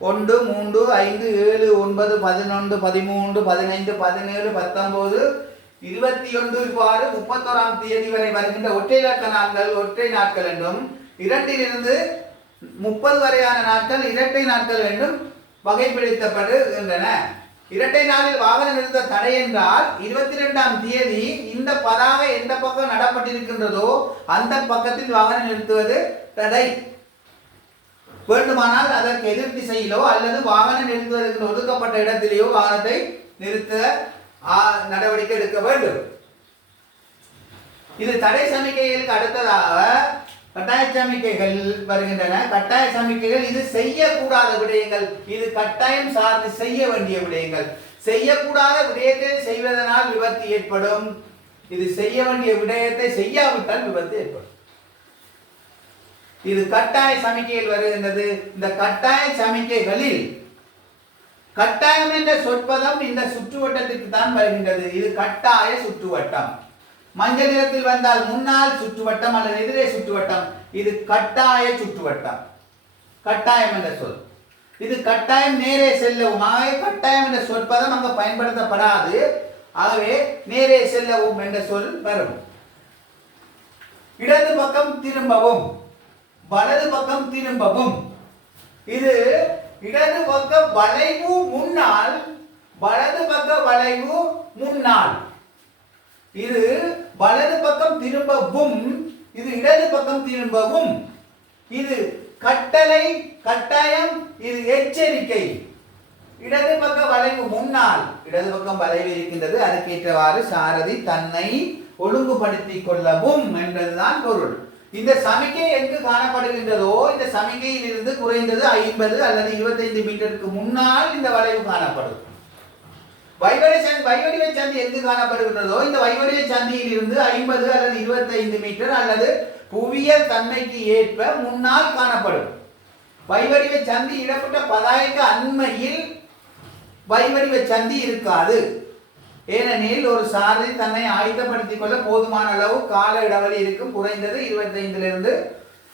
1, 3, 5, 7, 9, 11, 13, 15, 17, 19, 21 இவ்வாறு 31ஆம் தேதி வரை வருகின்ற ஒற்றை இலக்க நாட்கள் ஒற்றை நாட்கள் என்றும், 2லிருந்து 30 வரையான நாட்கள் இரட்டை நாட்கள் என்றும் வகைப்படுத்தப்படுகின்றன. இரட்டை நாளில் வாகன நிறுத்த தடை என்றால் 22ஆம் தேதி இந்த பதாகை எந்த பக்கம் நடப்பட்டிருக்கின்றதோ அந்த பக்கத்தில் வாகனம் நிறுத்துவது தடை. வேண்டுமானால் அதற்கு எதிர் திசையிலோ அல்லது வாகனம் நிறுத்துவதற்கு ஒதுக்கப்பட்ட இடத்திலேயோ வாகனத்தை நிறுத்த நடவடிக்கை எடுக்க வேண்டும். இது தடை சமிக்கைகளுக்கு அடுத்ததாக கட்டாய சமிக்கைகள் வருகின்றன. கட்டாய சமிக்கைகள் இது செய்யக்கூடாத விடயங்கள், இது கட்டாயம் சார்ந்து செய்ய வேண்டிய விடயங்கள். செய்யக்கூடாத விடயத்தை செய்வதனால் விபத்து ஏற்படும். இது செய்ய வேண்டிய விடயத்தை செய்யாவிட்டால் விபத்து ஏற்படும். இது கட்டாய சமிக்கையில் வருகின்றது. இந்த கட்டாய சமிக்கைகளில் கட்டாயம் என்ற சொற்பதம் இந்த சுற்றுவட்டத்திற்கு தான் வருகின்றது. இது கட்டாய சுற்றுவட்டம். மஞ்சள் நிறத்தில் வந்தால் முன்னால் சுற்றுவட்டம் அல்லது எதிரே சுற்றுவட்டம். இது கட்டாய சுற்றுவட்டம். கட்டாயம் என்ற சொல் இது கட்டாயம் நேரே செல்லவும். ஆகவே கட்டாயம் என்ற சொற்பதம் அங்கு பயன்படுத்தப்படாது. ஆகவே நேரே செல்லவும் என்ற சொல் வரும். இடது பக்கம் திரும்பவும், வலது பக்கம் திரும்பவும். இது இடது பக்க வளைவு முன்னால், வலது பக்க வளைவு முன்னால். இது வலது பக்கம் திரும்பவும், இது இடது பக்கம் திரும்பவும். இது கட்டளை, கட்டாயம், இது எச்சரிக்கை. இடது பக்க வளைவு முன்னால், இடது பக்கம் வளைவு இருக்கின்றது, அதுக்கேற்றவாறு சாரதி தன்னை ஒழுங்குபடுத்திக் கொள்ளவும் என்பதுதான் பொருள். இந்த சமிக்கை எங்கு காணப்படுகின்றதோ இந்த சமிக்கையில் இருந்து குறைந்தது 50 அல்லது 25 மீட்டருக்கு முன்னால் இந்த வளைவு காணப்படும். வைவடிவ சந்தி எங்கு காணப்படுகின்றதோ இந்த வைவடிவ சந்தியில் இருந்து 50 அல்லது 25 மீட்டர் அல்லது புவியியல் தன்மைக்கு ஏற்ப முன்னால் காணப்படும். வைவடிவ சந்தி இடப்பட்ட பதாய்க்கு அண்மையில் வைவடிவ சந்தி இருக்காது. ஏனெனில் ஒரு சாரதி தன்னை ஆயத்தப்படுத்திக் கொள்ள போதுமான அளவு கால இடைவெளி இருக்கும். குறைந்தது 25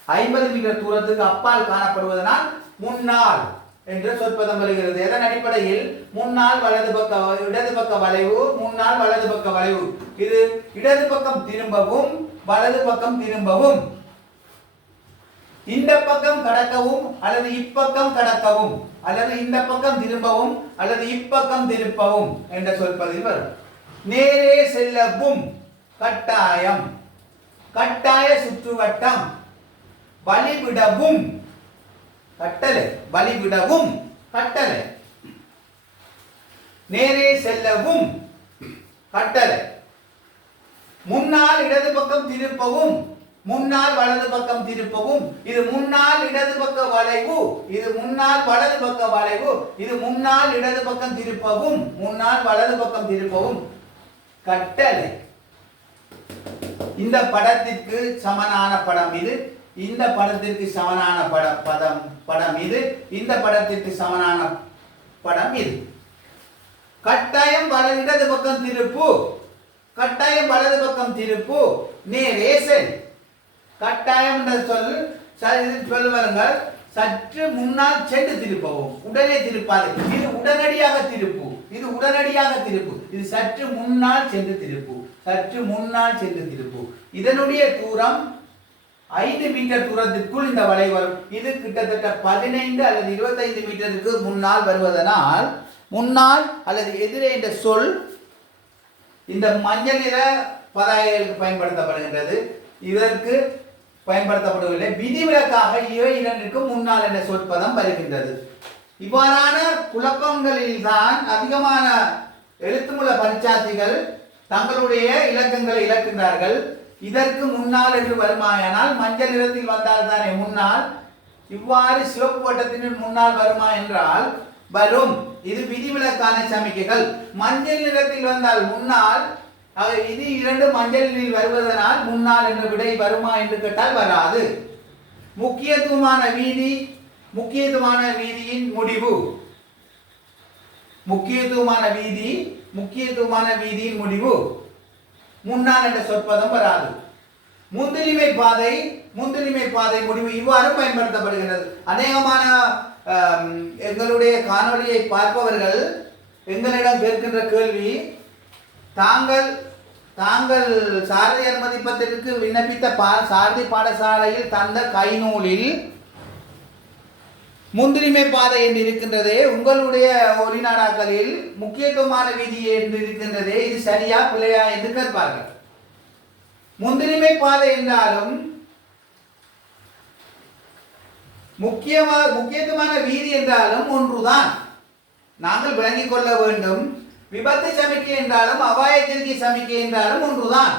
50 மீட்டர் தூரத்துக்கு அப்பால் காணப்படுவதனால் முன்னால் என்ற சொற்பதம் வருகிறது. எதன் அடிப்படையில்? முன்னால் வலது பக்க இடது பக்க வளைவு, முன்னால் வலது பக்க வளைவு. இது இடது பக்கம் திரும்பவும் வலது பக்கம் திரும்பவும், இந்த பக்கம் கடக்கவும் அல்லது இப்பக்கம் கடக்கவும், அல்லது இந்த பக்கம் திரும்பவும் அல்லது இப்பக்கம் திருப்பவும் என்ற சொற்பதில் வரும். நேரே செல்லவும் கட்டாயம், கட்டாய சுற்றுவட்டம், வழிவிடவும் கட்டளை, வழிவிடவும் கட்டளை, நேரே செல்லவும் கட்டளை, முன்னால் இடது பக்கம் திருப்பவும் முன்னால் வலது பக்கம் திருப்பவும். இது முன்னால் இடது பக்க வளைவு, இது முன்னால் வலது பக்க வளைவு, இது முன்னால் இடது பக்கம் திருப்பவும் முன்னால் வலது பக்கம் திருப்பவும் கட்டளை. இந்த படத்திற்கு சமனான படம் இது, இந்த படத்திற்கு சமனான படம் இது, இந்த படத்திற்கு சமனான படம் இது. கட்டாயம் இடது பக்கம் திருப்பு, கட்டாயம் வலது பக்கம் திருப்பு, நேரே செல். கட்டாயம் என்ற சொல்லுவார்கள் சற்று முன்னால் சென்று திருப்பவும், உடனே திருப்பாது. இது உடனடியாக திருப்பு, இது உடனடியாக திருப்பு, இது சற்று முன்னால் சென்று திருப்பு, சற்று முன்னால் சென்று திருப்பு. இதனுடைய தூரம் 5 மீட்டர் தூரத்திற்குள் இந்த வளை வரும். இது கிட்டத்தட்ட 15 அல்லது 25 மீட்டருக்கு முன்னால் வருவதனால் முன்னால் அல்லது எதிரே என்ற சொல் இந்த மஞ்சள் நிற பதாகைகளுக்கு பயன்படுத்தப்படுகின்றது. இதற்கு பயன்படுத்தப்படவில்லை. விதிவிலக்காக இவை இரண்டிற்கும் முன்னால் என்ற சொற்பதம் வருகின்றது. இவ்வாறான குழப்பங்களில் தான் அதிகமான எழுத்துமுள்ள பரீட்சார்த்திகள் தங்களுடைய இலக்கங்களை இழக்கின்றார்கள். இதற்கு முன்னால் என்று வருமானால் மஞ்சள் நிறத்தில் வந்தால் தானே முன்னால், இவ்வாறு சிவப்பு வட்டத்தின் முன்னால் வருமா என்றால் வரும். இது விதிவிலக்கான சமிக்கைகள். மஞ்சள் நிறத்தில் வந்தால் முன்னால், இது இரண்டு மஞ்சளில் வருவதனால் முன்னால் என்ற விடை வருமா என்று கேட்டால் வராது. முக்கியத்துவமான வீதி, முக்கியத்துவமான வீதியின் முடிவு, முக்கியத்துவமான வீதி, முக்கியத்துவமான வீதியின் முடிவு முன்னால் என்ற சொற்பதம் வராது. முன்னுரிமை பாதை, முன்னுரிமை பாதை முடிவு இவ்வாறு பயன்படுத்தப்படுகிறது. அநேகமான எங்களுடைய காணொளியை பார்ப்பவர்கள் எங்களிடம் கேட்கின்ற கேள்வி, தாங்கள் சாரதி அனுமதி பத்திரத்திற்கு விண்ணப்பித்த சாரதி பாடசாலையில் தந்த கைநூலில் முன்னுரிமை பாதை என்று இருக்கின்றதே, உங்களுடைய ஒளிநாடாக்களில் முக்கியத்துவமான வீதி என்று இருக்கின்றதே, இது சரியா பிள்ளையா என்று கேட்பார்கள். முன்னுரிமை பாதை என்றாலும் முக்கியத்துவமான வீதி என்றாலும் ஒன்றுதான், நாங்கள் விளங்கிக் கொள்ள வேண்டும். விபத்து சமிக்கை என்றாலும் அபாய எச்சரிக்கை சமிக்கை என்றாலும் ஒன்றுதான்.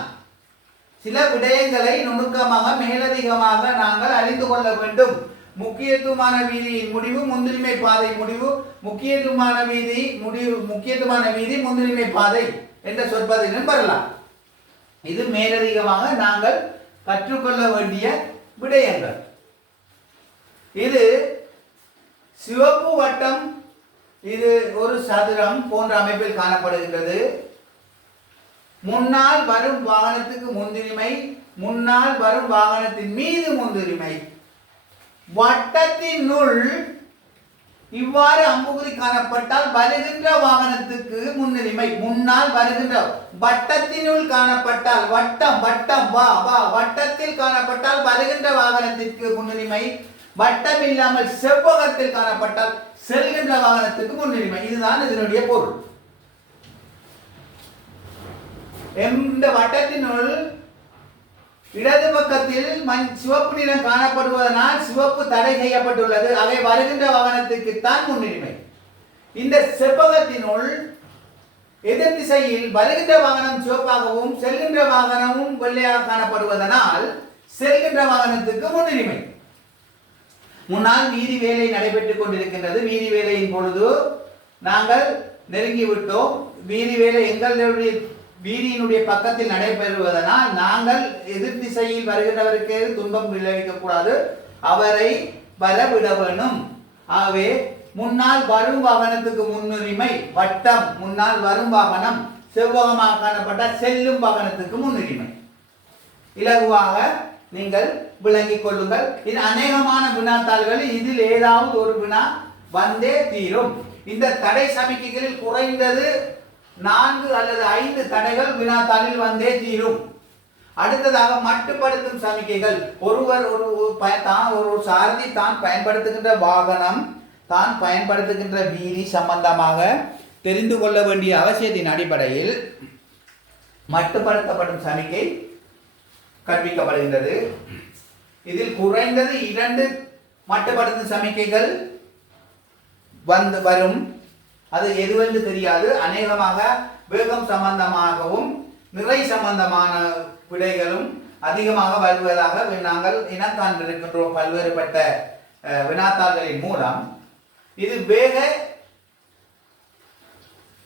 சில விடயங்களை நுணுக்கமாக மேலதிகமாக நாங்கள் அறிந்து கொள்ள வேண்டும். முக்கியத்துவமான வீதியின் முடிவு, முன்னுரிமை பாதை முடிவு, முக்கியத்துவமான வீதி முடிவு, முக்கியத்துவமான வீதி முன்னுரிமை பாதை என்ற சொற்பதிலும் வரலாம். இது மேலதிகமாக நாங்கள் கற்றுக்கொள்ள வேண்டிய விடயங்கள். இது சிவப்பு வட்டம், இது ஒரு சதுரம் போன்ற அமைப்பில் காணப்படுகின்றது. முன்னால் வரும் வாகனத்துக்கு முன்னுரிமை, முன்னால் வரும் வாகனத்தின் மீது முன்னுரிமை. வட்டத்தினுள் இவ்வாறு அம்புகுறி காணப்பட்டால் வருகின்ற வாகனத்துக்கு முன்னுரிமை. முன்னால் வருகின்ற வட்டத்தினுள் காணப்பட்டால், வட்டம் வட்டம் வா வா வட்டத்தில் காணப்பட்டால் வருகின்ற வாகனத்திற்கு முன்னுரிமை. வட்டம் இல்லாமல் செவ்வகத்தில் காணப்பட்டால் செல்கின்ற வாகனத்துக்கு முன்னுரிமை. இதுதான் இதனுடைய பொருள். இந்த வட்டத்தினுள் இடது பக்கத்தில் சிவப்பு நிறம் காணப்படுவதனால் சிவப்பு தடை செய்யப்பட்டுள்ளது. அவை வருகின்ற வாகனத்துக்கு தான் முன்னுரிமை. இந்த செவ்வகத்தினுள் எதிர் திசையில் வருகின்ற வாகனம் சிவப்பாகவும் செல்கின்ற வாகனமும் வெள்ளையாக காணப்படுவதனால் செல்கின்ற வாகனத்துக்கு முன்னுரிமை. முன்னால் வீதி வேலை நடைபெற்றுக் கொண்டிருக்கின்றது. வீதி வேலையின் பொழுது நாங்கள் நெருங்கி விட்டோம். வீதி வேலை எங்களுடைய வீதியினுடைய பக்கத்தில் நடைபெறுவதனால் நாங்கள் எதிர் திசையில் வருகின்றவருக்கு துன்பம் விளைவிக்க கூடாது, அவரை வரவிட வேணும். ஆகவே முன்னால் வரும் வாகனத்துக்கு முன்னுரிமை, வட்டம் முன்னால் வரும் வாகனம், செவ்வகமாக காணப்பட்ட செல்லும் வாகனத்துக்கு முன்னுரிமை. இலகுவாக நீங்கள் விளங்கிக் கொள்ளுங்கள். இது அநேகமான வினாத்தாள்கள், இதில் ஏதாவது ஒரு வினா வந்தே தீரும். இந்த தடை சமிக்கைகளில் குறைந்தது 4 அல்லது 5 தடைகள் வினாத்தாளில் வந்தே தீரும். அடுத்ததாக மட்டுப்படுத்தும் சமிக்கைகள். ஒருவர் ஒரு சாரதி தான் பயன்படுத்துகின்ற வாகனம், தான் பயன்படுத்துகின்ற வீதி சம்பந்தமாக தெரிந்து கொள்ள வேண்டிய அவசியத்தின் அடிப்படையில் மட்டுப்படுத்தப்படும் சமிக்கை கற்பிக்கப்படுகின்றது. இதில் குறைந்தது 2 மட்டுப்படுத்தும் சமிக்கைகள் வரும். அது எதுவென்று தெரியாது. அநேகமாக வேகம் சம்பந்தமாகவும் நிறை சம்பந்தமான விடைகளும் அதிகமாக வருவதாக நாங்கள் இனம் காண்பிருக்கின்றோம் பல்வேறுபட்ட வினாத்தாள்களின் மூலம். இது வேக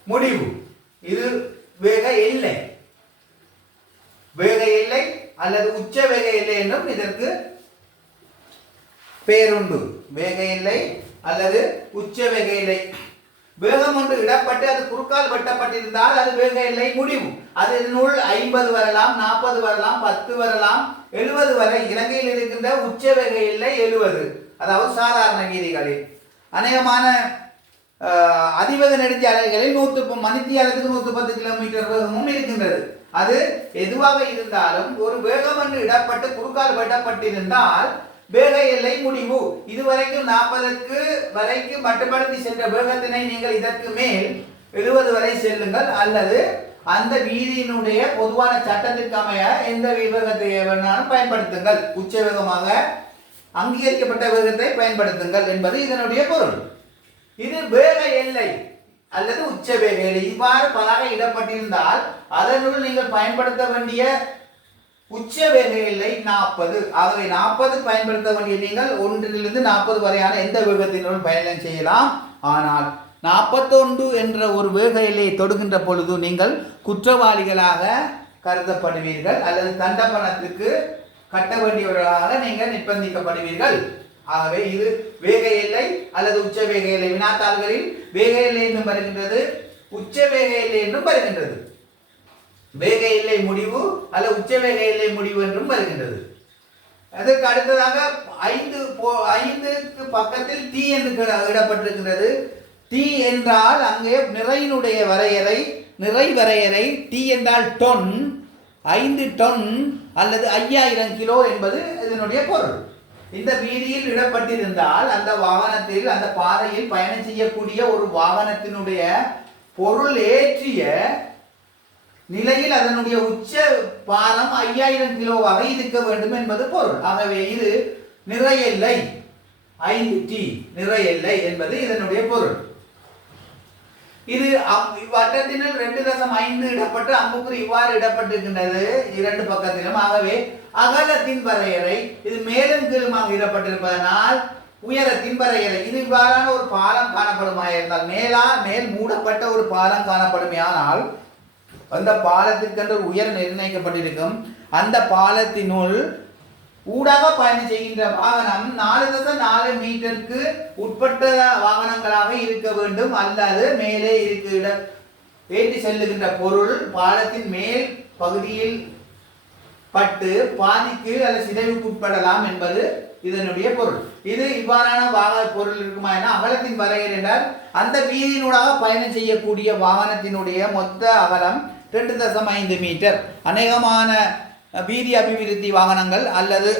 முடிவு, இது வேக எல்லை, வேக எல்லை அல்லது உச்ச வேக எல்லை என்றும் இதற்கு பேருண்டு. வேக எல்லை அல்லது உச்ச வேக எல்லை. வேகம் ஒன்று இடப்பட்டு அது குறுக்கால் வெட்டப்பட்டிருந்தால் அது வேக எல்லை முடிவு. அதனுள் 50 வரலாம், 40 வரலாம், 10 வரலாம், 70 வரை. இலங்கையில் இருக்கின்ற உச்ச வேக எல்லை 70, அதாவது சாதாரண வீதிகளில். அநேகமான அதிவேக நெடுஞ்சாலைகளில் 100 மணித்தியாலத்துக்கு 110 கிலோமீட்டர் வேகமும் இருக்கின்றது. அது எதுவாக இருந்தாலும் ஒரு வேகம் ஒன்று இடப்பட்டு குறுக்கால் வெட்டப்பட்டிருந்தால் வேக எல்லை முடிவு. இதுவரைக்கும் 40 வரைக்கும் மட்டுப்படுத்தி சென்ற வேகத்தினை நீங்கள் இதற்கு மேல் 70 வரை செல்லுங்கள், அல்லது அந்த வீதியினுடைய பொதுவான சட்டத்திற்கு அமைய எந்த வேகத்தை வேணாலும் பயன்படுத்துங்கள். உச்ச வேகமாக அங்கீகரிக்கப்பட்ட வேகத்தை பயன்படுத்துங்கள் என்பது இதனுடைய பொருள். இது வேக எல்லை அல்லது உச்ச வேக எல்லை. இவ்வாறு பலகை இடப்பட்டிருந்தால் அதனுள் நீங்கள் பயன்படுத்த வேண்டிய உச்ச வேக எல்லை 40. ஆகவே 40 பயன்படுத்த வேண்டிய நீங்கள் 1 - 40 வரையான எந்த வேகத்தினுடன் பயணம் செய்யலாம். ஆனால் 41 என்ற ஒரு வேக எல்லையை தொடுகின்ற பொழுது நீங்கள் குற்றவாளிகளாக கருதப்படுவீர்கள், அல்லது தண்டப்பணத்துக்கு கட்ட வேண்டியவர்களாக நீங்கள் நிர்பந்திக்கப்படுவீர்கள். ஆகவே இது வேக எல்லை அல்லது உச்ச வேக எல்லை. வினாத்தாள்களில் வேக எல்லை என்றும் வருகின்றது, உச்ச வேக எல்லை என்றும் வருகின்றது. வேக எல்லை முடிவு அல்லது உச்ச வேக எல்லை முடிவு என்றும் வருகின்றது. அதற்கு அடுத்ததாக 5க்கு பக்கத்தில் டி என்று இடப்பட்டிருக்கிறது. டி என்றால் அங்கே நிறையினுடைய வரையறை, நிறை வரையறை. டி என்றால் டொன், 5 டொன் அல்லது 5000 கிலோ என்பது இதனுடைய பொருள். இந்த வீதியில் இடப்பட்டிருந்தால் அந்த வாகனத்தில், அந்த பாதையில் பயணம் செய்யக்கூடிய ஒரு வாகனத்தினுடைய பொருள் ஏற்றிய நிலையில் அதனுடைய உச்ச பாரம் 5000 கிலோவாக இருக்க வேண்டும் என்பது பொருள். ஆகவே இது நிறை எல்லை, 5T நிறை எல்லை என்பது இதனுடைய பொருள். இது வட்டத்தினில் 2.5 இடப்பட்டு அம்புக்குறி இவ்வாறு இடப்பட்டிருக்கின்றது 2 பக்கத்திலும். ஆகவே அகலத்தின் வரையறை இது மேலும் கீழுமாக இடப்பட்டிருப்பதனால் உயரத்தின் வரையறை. இது இவ்வாறான ஒரு பாலம் காணப்படுமா இருந்தால், மேல் மூடப்பட்ட ஒரு பாலம் காணப்படுமையானால் அந்த பாலத்திற்கென்று உயரம் நிர்ணயிக்கப்பட்டிருக்கும். அந்த பாலத்தினுள் ஊடாக பயணம் செய்கின்ற வாகனம் 4.4 மீட்டருக்கு உட்பட்ட வாகனங்களாக இருக்க வேண்டும், அல்லது மேலே இருக்கிற ஏற்றி செல்லுகின்ற பொருள் பாலத்தின் மேல் பகுதியில் பட்டு பாதிக்கு அல்லது சிதைவுக்கு உட்படலாம் என்பது இதனுடைய பொருள். இது இவ்வாறான பொருள் இருக்குமா என அகலத்தின் வரையறை என்றால் அந்த வீதியினூடாக பயணம் செய்யக்கூடிய வாகனத்தினுடைய மொத்த அகலம் 2.5 மீட்டர். அநேகமான வீதி அபிவிருத்தி வாகனங்கள் அல்லது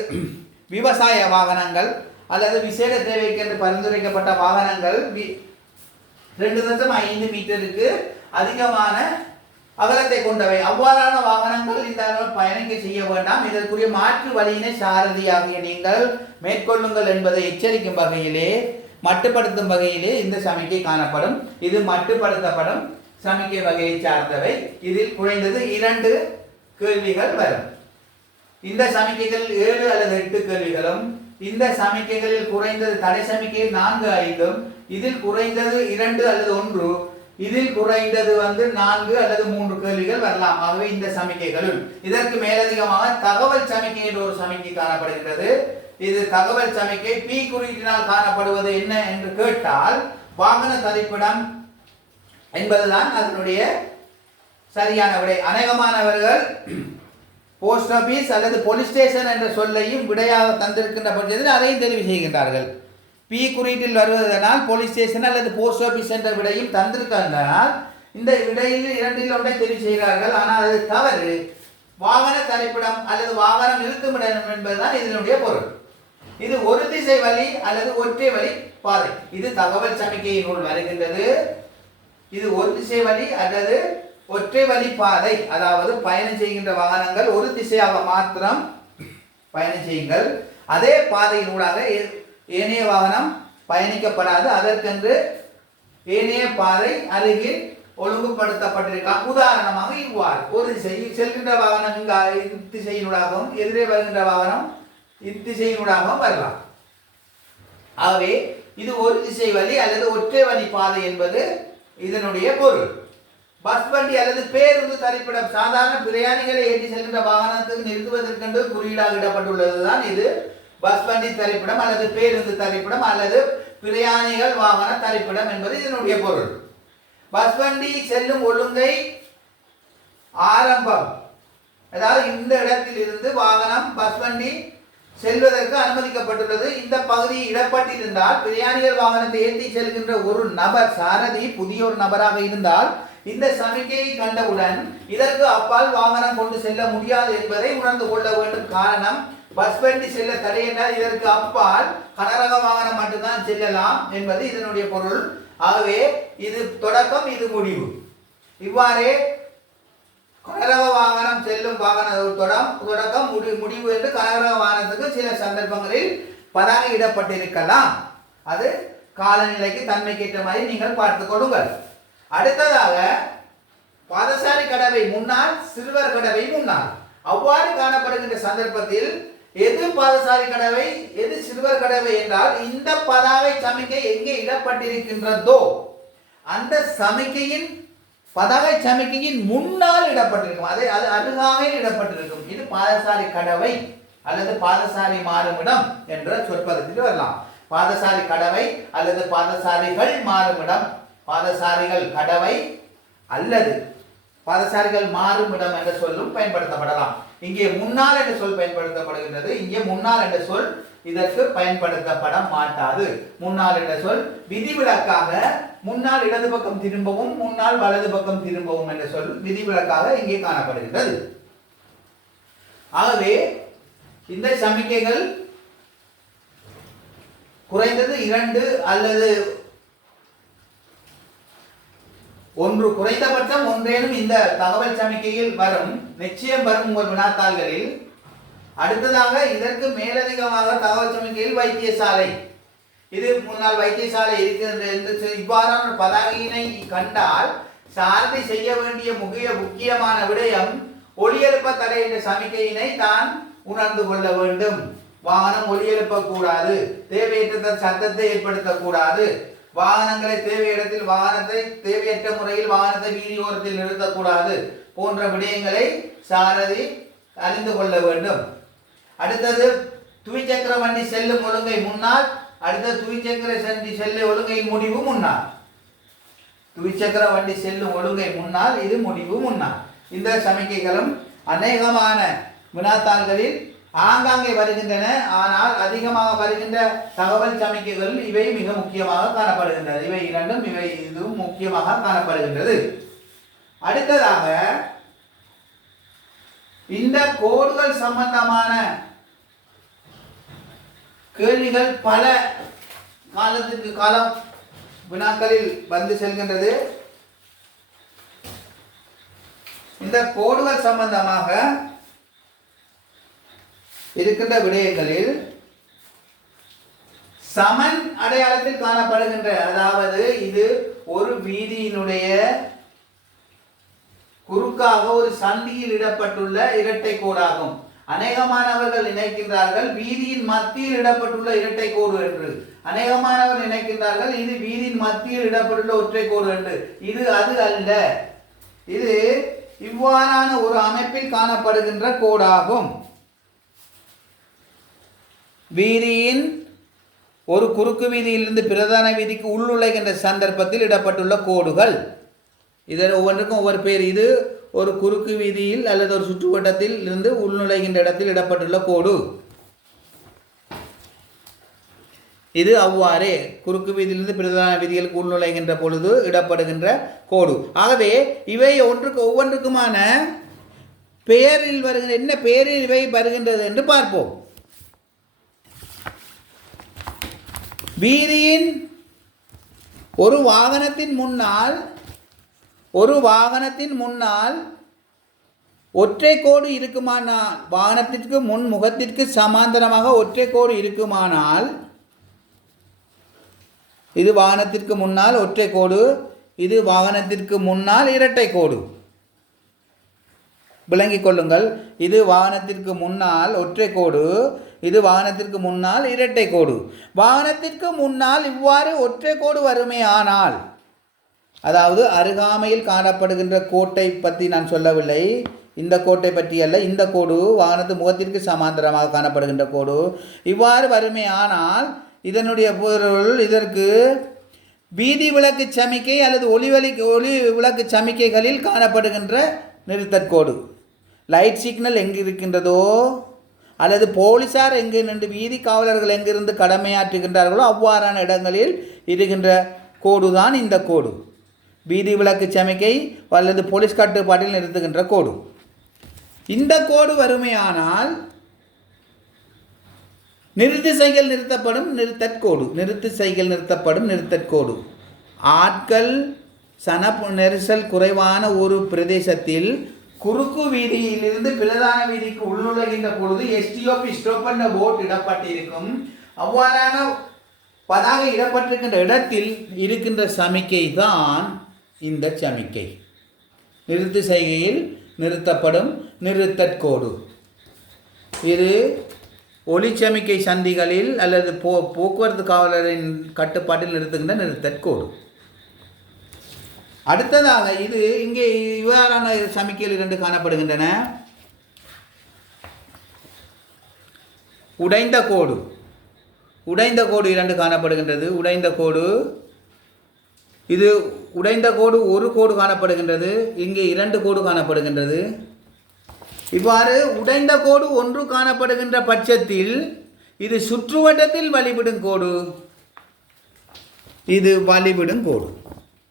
விவசாய வாகனங்கள் அல்லது விசேட தேவைக்கு என்று பரிந்துரைக்கப்பட்ட வாகனங்கள் 2.5 மீட்டருக்கு அதிகமான அகலத்தை கொண்டவை. அவ்வாறான வாகனங்கள் இந்த பயணிக்க செய்ய வேண்டாம். இதற்குரிய மாற்று வழியினை சாரதியாகிய நீங்கள் மேற்கொள்ளுங்கள் என்பதை எச்சரிக்கும் வகையிலே, மட்டுப்படுத்தும் வகையிலே இந்த சமிக்கை காணப்படும். இது மட்டுப்படுத்தப்படும் சமிக்கை வகையை சார்ந்தவை. இதில் குறைந்தது 2 கேள்விகள் வரும். இந்த சமிக்கைகள் 7 அல்லது 8 கேள்விகளும், இந்த சமிக்கைகளில் குறைந்தது தடை சமிக்கையில் 4, 5, இதில் குறைந்தது 2 அல்லது 1, இதில் குறைந்தது 4 அல்லது 3 கேள்விகள் வரலாம். ஆகவே இந்த சமிக்கைகளுள் இதற்கு மேலதிகமாக தகவல் சமிக்கை என்ற ஒரு சமிக்கை காணப்படுகிறது. இது தகவல் சமிக்கை பி குறியீட்டினால் காணப்படுவது என்ன என்று கேட்டால் வாகன தரிப்பிடம் என்பதுதான் அதனுடைய சரியான விடை. அநேகமானவர்கள் போஸ்ட் ஆபீஸ் அல்லது போலீஸ் ஸ்டேஷன் என்ற சொல்லையும் விடையாக தந்திருக்கின்ற பட்சத்தில் அதையும் தெரிவு செய்கின்றார்கள். பி குறியீட்டில் வருவதனால் போலீஸ் ஸ்டேஷன் அல்லது போஸ்ட் ஆபீஸ் என்ற விடையும் தந்திருக்கின்றனால் இந்த விடையில் இரண்டில் ஒன்றை தெரிவு செய்கிறார்கள். ஆனால் அது தவறு. வாகன தரிப்பிடம் அல்லது வாகனம் நிறுத்துமிடம் என்பதுதான் இதனுடைய பொருள். இது ஒரு திசை வழி அல்லது ஒற்றை வழி பாதை. இது தகவல் சமிக்கையினுள் வருகின்றது. இது ஒரு திசை வழி அல்லது ஒற்றை வழி பாதை, அதாவது பயணம் செய்கின்ற வாகனங்கள் ஒரு திசையாக மாத்திரம் பயணம் செய்யுங்கள். அதே பாதையினூடாக ஏனைய வாகனம் பயணிக்கப்படாது. அதற்கென்று ஏனைய பாதை அருகில் ஒழுங்குபடுத்தப்பட்டிருக்கலாம். உதாரணமாக இவ்வாறு ஒரு திசையில் செல்கின்ற வாகனம் இத்திசையினூடாகவும் எதிரே வருகின்ற வாகனம் இத்திசையினூடாகவும் வரலாம். ஆகவே இது ஒரு திசை வழி அல்லது ஒற்றை வழி பாதை என்பது இதனுடைய பொருள். பஸ் வண்டி அல்லது பேருந்து தரிப்பிடம் சாதாரண பிரயாணிகளை ஏற்றி செல்கின்ற வாகனத்துக்கு நிறுத்துவதற்கென்று குறியீடாக இடப்பட்டுள்ளதுதான் இது பஸ் வண்டி தரிப்பிடம் அல்லது பேருந்து தரிப்பிடம் அல்லது பிரயாணிகள் வாகன தரிப்பிடம் என்பது இதனுடைய பொருள். பஸ் வண்டி செல்லும் ஒழுங்கை ஆரம்பம், அதாவது இந்த இடத்தில் இருந்து வாகனம் பஸ் வண்டி செல்வதற்கு அனுமதிக்கப்பட்டுள்ளது. இந்த பகுதி இடப்பட்டிருந்தால் பிரயாணிகள் வாகனத்தை ஏற்றி செல்கின்ற ஒரு நபர் சாரதி புதிய ஒரு நபராக இருந்தால் இந்த சமிக்கையை கண்டவுடன் இதற்கு அப்பால் வாகனம் கொண்டு செல்ல முடியாது என்பதை உணர்ந்து கொள்ள வேண்டும். காரணம், பஸ் வண்டி செல்ல தடை என்றால் இதற்கு அப்பால் கனரக வாகனம் மட்டும்தான் செல்லலாம் என்பது இதனுடைய பொருள். ஆகவே இது தொடக்கம், இது முடிவு. இவ்வாறே கனரக வாகனம் செல்லும் வாகன தொடக்கம் முடிவு என்று கனரக வாகனத்துக்கு சில சந்தர்ப்பங்களில் பதாகை இடப்பட்டிருக்கலாம். அது காலநிலைக்கு தன்மைக்கேற்ற மாதிரி நீங்கள் பார்த்துக் கொள்ளுங்கள். அடுத்ததாக பாதசாரி கடவை முன்னால், சிறுவர் கடவை முன்னால். அவ்வாறு காணப்படுகின்ற சந்தர்ப்பத்தில் எது பாதசாரி கடவை எது சிறுவர் கடவை என்றால் இந்த பதாகை சமிக்கை எங்கே இடப்பட்டிருக்கின்றதோ அந்த சமிக்கையின் பதாகை சமிக்கையின் முன்னால் இடப்பட்டிருக்கும், அது அருகாமையில் இடப்பட்டிருக்கும். இது பாதசாரி கடவை அல்லது பாதசாரி மாறுமிடம் என்ற சொற்பதத்தில் வரலாம். பாதசாரி கடவை அல்லது பாதசாரிகள் மாறுமிடம், பாதசாரிகள் கடவை அல்லது பாதசாரிகள் மாறுமிடம் என்ற சொல்லும் பயன்படுத்தப்படலாம். இங்கே முன்னால் என்ற சொல் பயன்படுத்தப்படுகின்றது. இங்கே முன்னால் என்ற சொல் இதற்கு பயன்படுத்தப்பட மாட்டாது. முன்னால் என்ற சொல் விதிவிலக்காக முன்னால் இடது பக்கம் திரும்பவும் முன்னால் வலது பக்கம் திரும்பவும் என்ற சொல் விதிவிலக்காக இங்கே காணப்படுகின்றது. ஆகவே இந்த சமிக்கைகள் குறைந்தது 2 அல்லது 1, குறைந்தபட்சம் ஒன்றேனும் இந்த தகவல் சமிக்கையில் வரும், நிச்சயம் வரும் உங்கள் வினாத்தாள்களில். அடுத்ததாக இதற்கு மேலதிகமாக தகவல் சமிக்கையில் வைத்தியசாலை, இது முன்னால் வைத்தியசாலை இருக்கிறது என்று இவ்வாறான பதாகையினை கண்டால் சாரதி செய்ய வேண்டிய முக்கியமான விடயம் ஒலி எழுப்ப தடை என்ற சமிக்கையினை தான் உணர்ந்து கொள்ள வேண்டும். வாகனம் ஒலி எழுப்பக்கூடாது, தேவையற்ற சத்தத்தை ஏற்படுத்தக்கூடாது, வாகனங்களை தேவை இடத்தில் வாகனத்தை தேவையற்ற முறையில் வாகனத்தை வீதியோரத்தில் நிறுத்தக்கூடாது போன்ற விடயங்களை சாரதி அறிந்து கொள்ள வேண்டும். அடுத்தது துவிச்சக்கர வண்டி செல்லும் ஒழுங்கை முன்னால், அடுத்தது துவிச்சக்கர வண்டி செல்லும் ஒழுங்கையின் முடிவு முன்னால். துவிச்சக்கர வண்டி செல்லும் ஒழுங்கை முன்னால், இது முடிவு முன்னால். இந்த சமிக்கைகளும் அநேகமான வினாத்தாள்களில் ஆங்காங்கே வருகின்றன. ஆனால் அதிகமாக வருகின்ற தகவல் சமிக்கைகள் இவை மிக முக்கியமாக காணப்படுகின்றது. இவை இரண்டும் இதுவும் முக்கியமாக காணப்படுகின்றது. அடுத்ததாக இந்த கோடுகள் சம்பந்தமான கேள்விகள் பல காலத்திற்கு காலம் வினாக்களில் வந்து செல்கின்றது. இந்த கோடுகள் சம்பந்தமாக இருக்கின்ற விடயங்களில் சமன் அடையாளத்தில் காணப்படுகின்ற, அதாவது இது ஒரு வீதியினுடைய குறுக்காக ஒரு சந்தியில் இடப்பட்டுள்ள இரட்டை கோடாகும். அநேகமானவர்கள் நினைக்கின்றார்கள் வீதியின் மத்தியில் இடப்பட்டுள்ள இரட்டை கோடு என்று. அநேகமானவர் நினைக்கின்றார்கள் இது வீதியின் மத்தியில் இடப்பட்டுள்ள ஒற்றை கோடு என்று. இது அது அல்ல. இது இவ்வாறான ஒரு அமைப்பில் காணப்படுகின்ற கோடாகும். வீதியின் ஒரு குறுக்கு வீதியிலிருந்து பிரதான வீதிக்கு உள்ளுழைகின்ற சந்தர்ப்பத்தில் இடப்பட்டுள்ள கோடுகள். இதில் ஒவ்வொன்றுக்கும் ஒவ்வொரு பேர். இது ஒரு குறுக்கு வீதியில் அல்லது ஒரு சுற்றுவட்டத்தில் இருந்து உள்நுழைகின்ற இடத்தில் இடப்பட்டுள்ள கோடு. இது அவ்வாறே குறுக்கு வீதியிலிருந்து பிரதான வீதிகளுக்கு உள்நுழைகின்ற பொழுது இடப்படுகின்ற கோடு. ஆகவே இவை ஒவ்வொன்றுக்குமான பெயரில் வருகின்ற என்ன பெயரில் இவை வருகின்றது என்று பார்ப்போம். வீதியின் ஒரு வாகனத்தின் முன்னால் ஒற்றை கோடு இருக்குமானால், வாகனத்திற்கு முன் முகத்திற்கு சமாந்தரமாக ஒற்றை கோடு இருக்குமானால், இது வாகனத்திற்கு முன்னால் ஒற்றை கோடு, இது வாகனத்திற்கு முன்னால் இரட்டை கோடு. விளங்கிக் கொள்ளுங்கள். இது வாகனத்திற்கு முன்னால் ஒற்றை கோடு, இது வாகனத்திற்கு முன்னால் இரட்டை கோடு. வாகனத்திற்கு முன்னால் இவ்வாறு ஒற்றை கோடு வருமே ஆனால், அதாவது அருகாமையில் காணப்படுகின்ற கோட்டை பற்றி நான் சொல்லவில்லை, இந்த கோட்டை பற்றி அல்ல, இந்த கோடு வாகனத்து முகத்திற்கு சமாந்தரமாக காணப்படுகின்ற கோடு இவ்வாறு வருமே ஆனால், இதனுடைய பொருள் இதற்கு வீதி விளக்கு சமிக்கை அல்லது ஒளி விளக்கு சமிக்கைகளில் காணப்படுகின்ற நிறுத்தற்கோடு, லைட் சிக்னல் எங்கு இருக்கின்றதோ அல்லது போலீஸார் எங்கு நின்று வீதி காவலர்கள் எங்கிருந்து கடமையாற்றுகின்றார்களோ அவ்வாறான இடங்களில் இருக்கின்ற கோடு தான் இந்த கோடு. வீதி விளக்கு சமிக்கை அல்லது போலீஸ் கட்டுப்பாட்டில் நிறுத்துகின்ற கோடு. இந்த கோடு வறுமையானால் நிறுத்து சைக்கிள் நிறுத்தப்படும் நிறுத்தற்கோடு. ஆட்கள் நெரிசல் குறைவான ஒரு பிரதேசத்தில் குறுக்கு வீதியிலிருந்து பிரதான வீதிக்கு உள்நுழைகின்ற பொழுது எஸ்டிஓபி ஸ்டாப் என்ற போர்டு இடப்பட்டிருக்கும். அவ்வாறான பதாகை இடப்பட்டிருக்கின்ற இடத்தில் இருக்கின்ற சமிக்கை தான் இந்த சமிக்கை. நிறுத்து செய்கையில் நிறுத்தப்படும் நிறுத்தற்கோடு. இது ஒளிச்சமிக்கை சந்திகளில் அல்லது போக்குவரத்து காவலரின் கட்டுப்பாட்டில் நிறுத்துகின்ற நிறுத்தற்கோடு. அடுத்ததாக இது இங்கே இவ்வாறான சமிக்கைகள் இரண்டு காணப்படுகின்றன. உடைந்த கோடு இரண்டு காணப்படுகின்றது. இது உடைந்த கோடு ஒரு கோடு காணப்படுகின்றது. இங்கே இரண்டு கோடு காணப்படுகின்றது. இவ்வாறு உடைந்த கோடு ஒன்று காணப்படுகின்ற பட்சத்தில் இது சுற்றுவட்டத்தில் வழிவிடும் கோடு.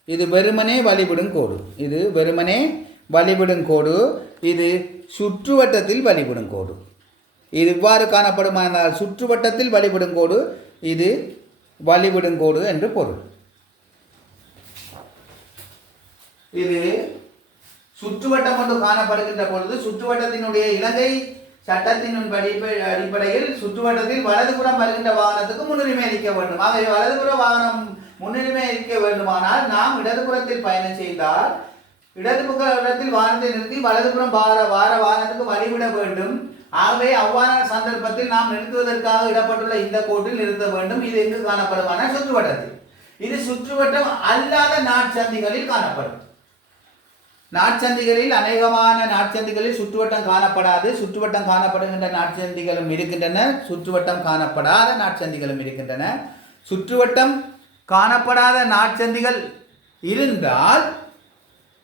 இது வெறுமனே வழிவிடும் கோடு. இது சுற்றுவட்டத்தில் வழிவிடும் கோடு. இது இவ்வாறு காணப்படுமானால் சுற்றுவட்டத்தில் வழிவிடும் கோடு, இது வழிவிடும் கோடு என்று பொருள். இது சுற்றுவட்டம் ஒன்று காணப்படுகின்ற பொழுது சுற்றுவட்டத்தினுடைய இலங்கை சட்டத்தின் அடிப்படையில் சுற்றுவட்டத்தில் வலதுபுறம் வருகின்ற வாகனத்துக்கு முன்னுரிமை அளிக்க வேண்டும். ஆகவே வலதுபுற வாகனம் முன்னுரிமை அளிக்க வேண்டுமானால் நாம் இடதுபுறத்தில் பயணம் செய்தால் இடதுபுறத்தில் வாகனத்தை நிறுத்தி வலதுபுறம் வார வாகனத்துக்கு வழிவிட வேண்டும். ஆகவே அவ்வாறான சந்தர்ப்பத்தில் நாம் நிறுத்துவதற்காக இடப்பட்டுள்ள இந்த கோட்டில் நிறுத்த வேண்டும். இது எங்கு காணப்படுமான சுற்றுவட்டத்தில். இது சுற்றுவட்டம் அல்லாத நாட்சந்திகளில் காணப்படும். நாட்சந்திகளில் அநேகமான நாட்சந்திகளில் சுற்றுவட்டம் காணப்படாது. சுற்றுவட்டம் காணப்படுகின்ற நாட்சந்திகளும் இருக்கின்றன, சுற்றுவட்டம் காணப்படாத நாட்சந்திகளும் இருக்கின்றன. சுற்றுவட்டம் காணப்படாத நாட்சந்திகள் இருந்தால்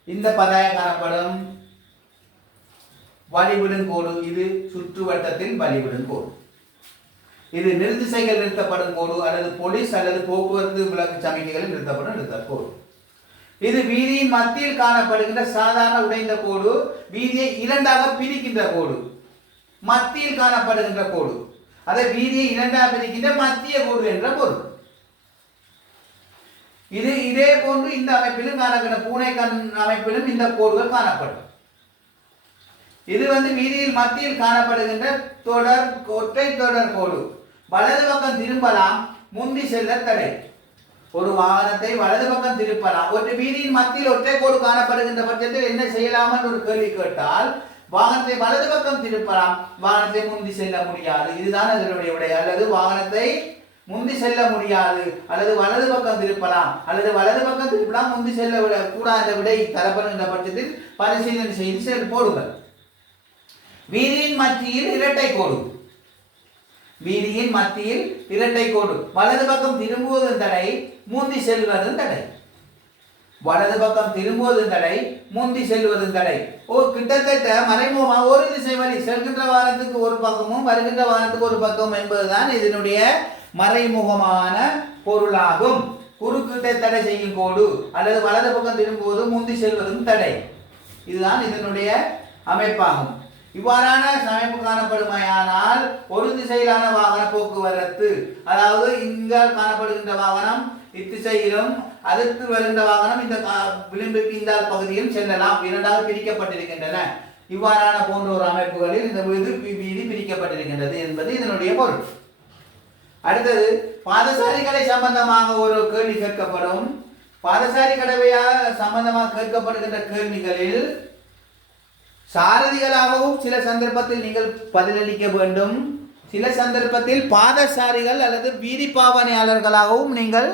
இந்த பதாயம் காணப்படும் வழிவிடும் கோடு. இது சுற்றுவட்டத்தில் வழிவிடும் கோடு. இது நிறுத்து சைக்கிள் நிறுத்தப்படும் கோடு அல்லது போலீஸ் அல்லது போக்குவரத்து விளக்கு சமிக்கைகளில் நிறுத்தப்படும் நிறுத்தக்கோடு. இது வீதியின் மத்தியில் காணப்படுகின்ற சாதாரண உடைந்த கோடு. வீதியை இரண்டாக பிரிக்கின்ற கோடு மத்தியில் காணப்படுகின்ற கோடு. அதை வீதியை இரண்டாக பிரிக்கின்ற மத்திய கோடு என்ற பொருள். இது இதே போன்று இந்த அமைப்பிலும் காணப்படுகிற பூனை கண் அமைப்பிலும் இந்த கோடுகள் காணப்படும். இது வீதியில் மத்தியில் காணப்படுகின்ற ஒற்றை தொடர் கோடு. வலது பக்கம் திரும்பலாம், முந்தி செல்ல தடை. ஒரு வாகனத்தை வலது பக்கம் திருப்பலாம். ஒரு வீதியின் மத்தியில் ஒற்றை கோடு காணப்படுகின்ற பட்சத்தில் என்ன செய்யலாம் என்று ஒரு கேள்வி கேட்டால், வாகனத்தை வலது பக்கம் திருப்பலாம், வாகனத்தை முந்தி செல்ல முடியாது. இதுதான் அதனுடைய விடை. அல்லது வாகனத்தை முந்தி செல்ல முடியாது, அல்லது வலது பக்கம் திருப்பலாம், அல்லது வலது பக்கம் திருப்பலாம், முந்தி செல்ல கூடாத விடை தரப்படுகின்ற பட்சத்தில் பரிசீலனை செய்து போடுங்கள். வீதியின் மத்தியில் இரட்டை கோடு. வீதியின் மத்தியில் இரட்டை கோடு. வலது பக்கம் திரும்புவதும் தடை, முந்தி செல்வதும் தடை. வலது பக்கம் திரும்புவதும் தடை, முந்தி செல்வதும் தடை. கிட்டத்தட்ட மறைமுகமாக ஒரு திசை வழி, செல்கின்ற வாகனத்துக்கு ஒரு பக்கமும் வருகின்ற வாகனத்துக்கு ஒரு பக்கம் என்பதுதான் இதனுடைய மறைமுகமான பொருளாகும். குறுக்கிட்ட தடை செய்யும் கோடு அல்லது வலது பக்கம் திரும்புவதும் முந்தி செல்வதும் தடை. இதுதான் இதனுடைய அமைப்பாகும். இவ்வாறான அமைப்பு காணப்படுமையானால் ஒரு திசையிலான வாகன போக்குவரத்து, அதாவது இங்க காணப்படுகின்ற வாகனம் இத்திசையிலும் அதற்கு வருகின்ற வாகனம் இந்த விளிம்புக்கு இந்த பகுதியில் செல்லலாம், இரண்டாக பிரிக்கப்பட்டிருக்கின்றன. இவ்வாறான போன்ற ஒரு அமைப்புகளில் இந்த வீதி பிரிக்கப்பட்டிருக்கின்றது என்பது இதனுடைய பொருள். அடுத்தது பாதசாரி கடை சம்பந்தமாக ஒரு கேள்வி கேட்கப்படும். பாதசாரி கடவையா சம்பந்தமாக கேட்கப்படுகின்ற கேள்விகளில் சாரதிகளாகவும் சில சந்தர்ப்பத்தில் நீங்கள் பதிலளிக்க வேண்டும். சில சந்தர்ப்பத்தில் பாதசாரிகள் அல்லது வீதி பாவனையாளர்களாகவும் நீங்கள்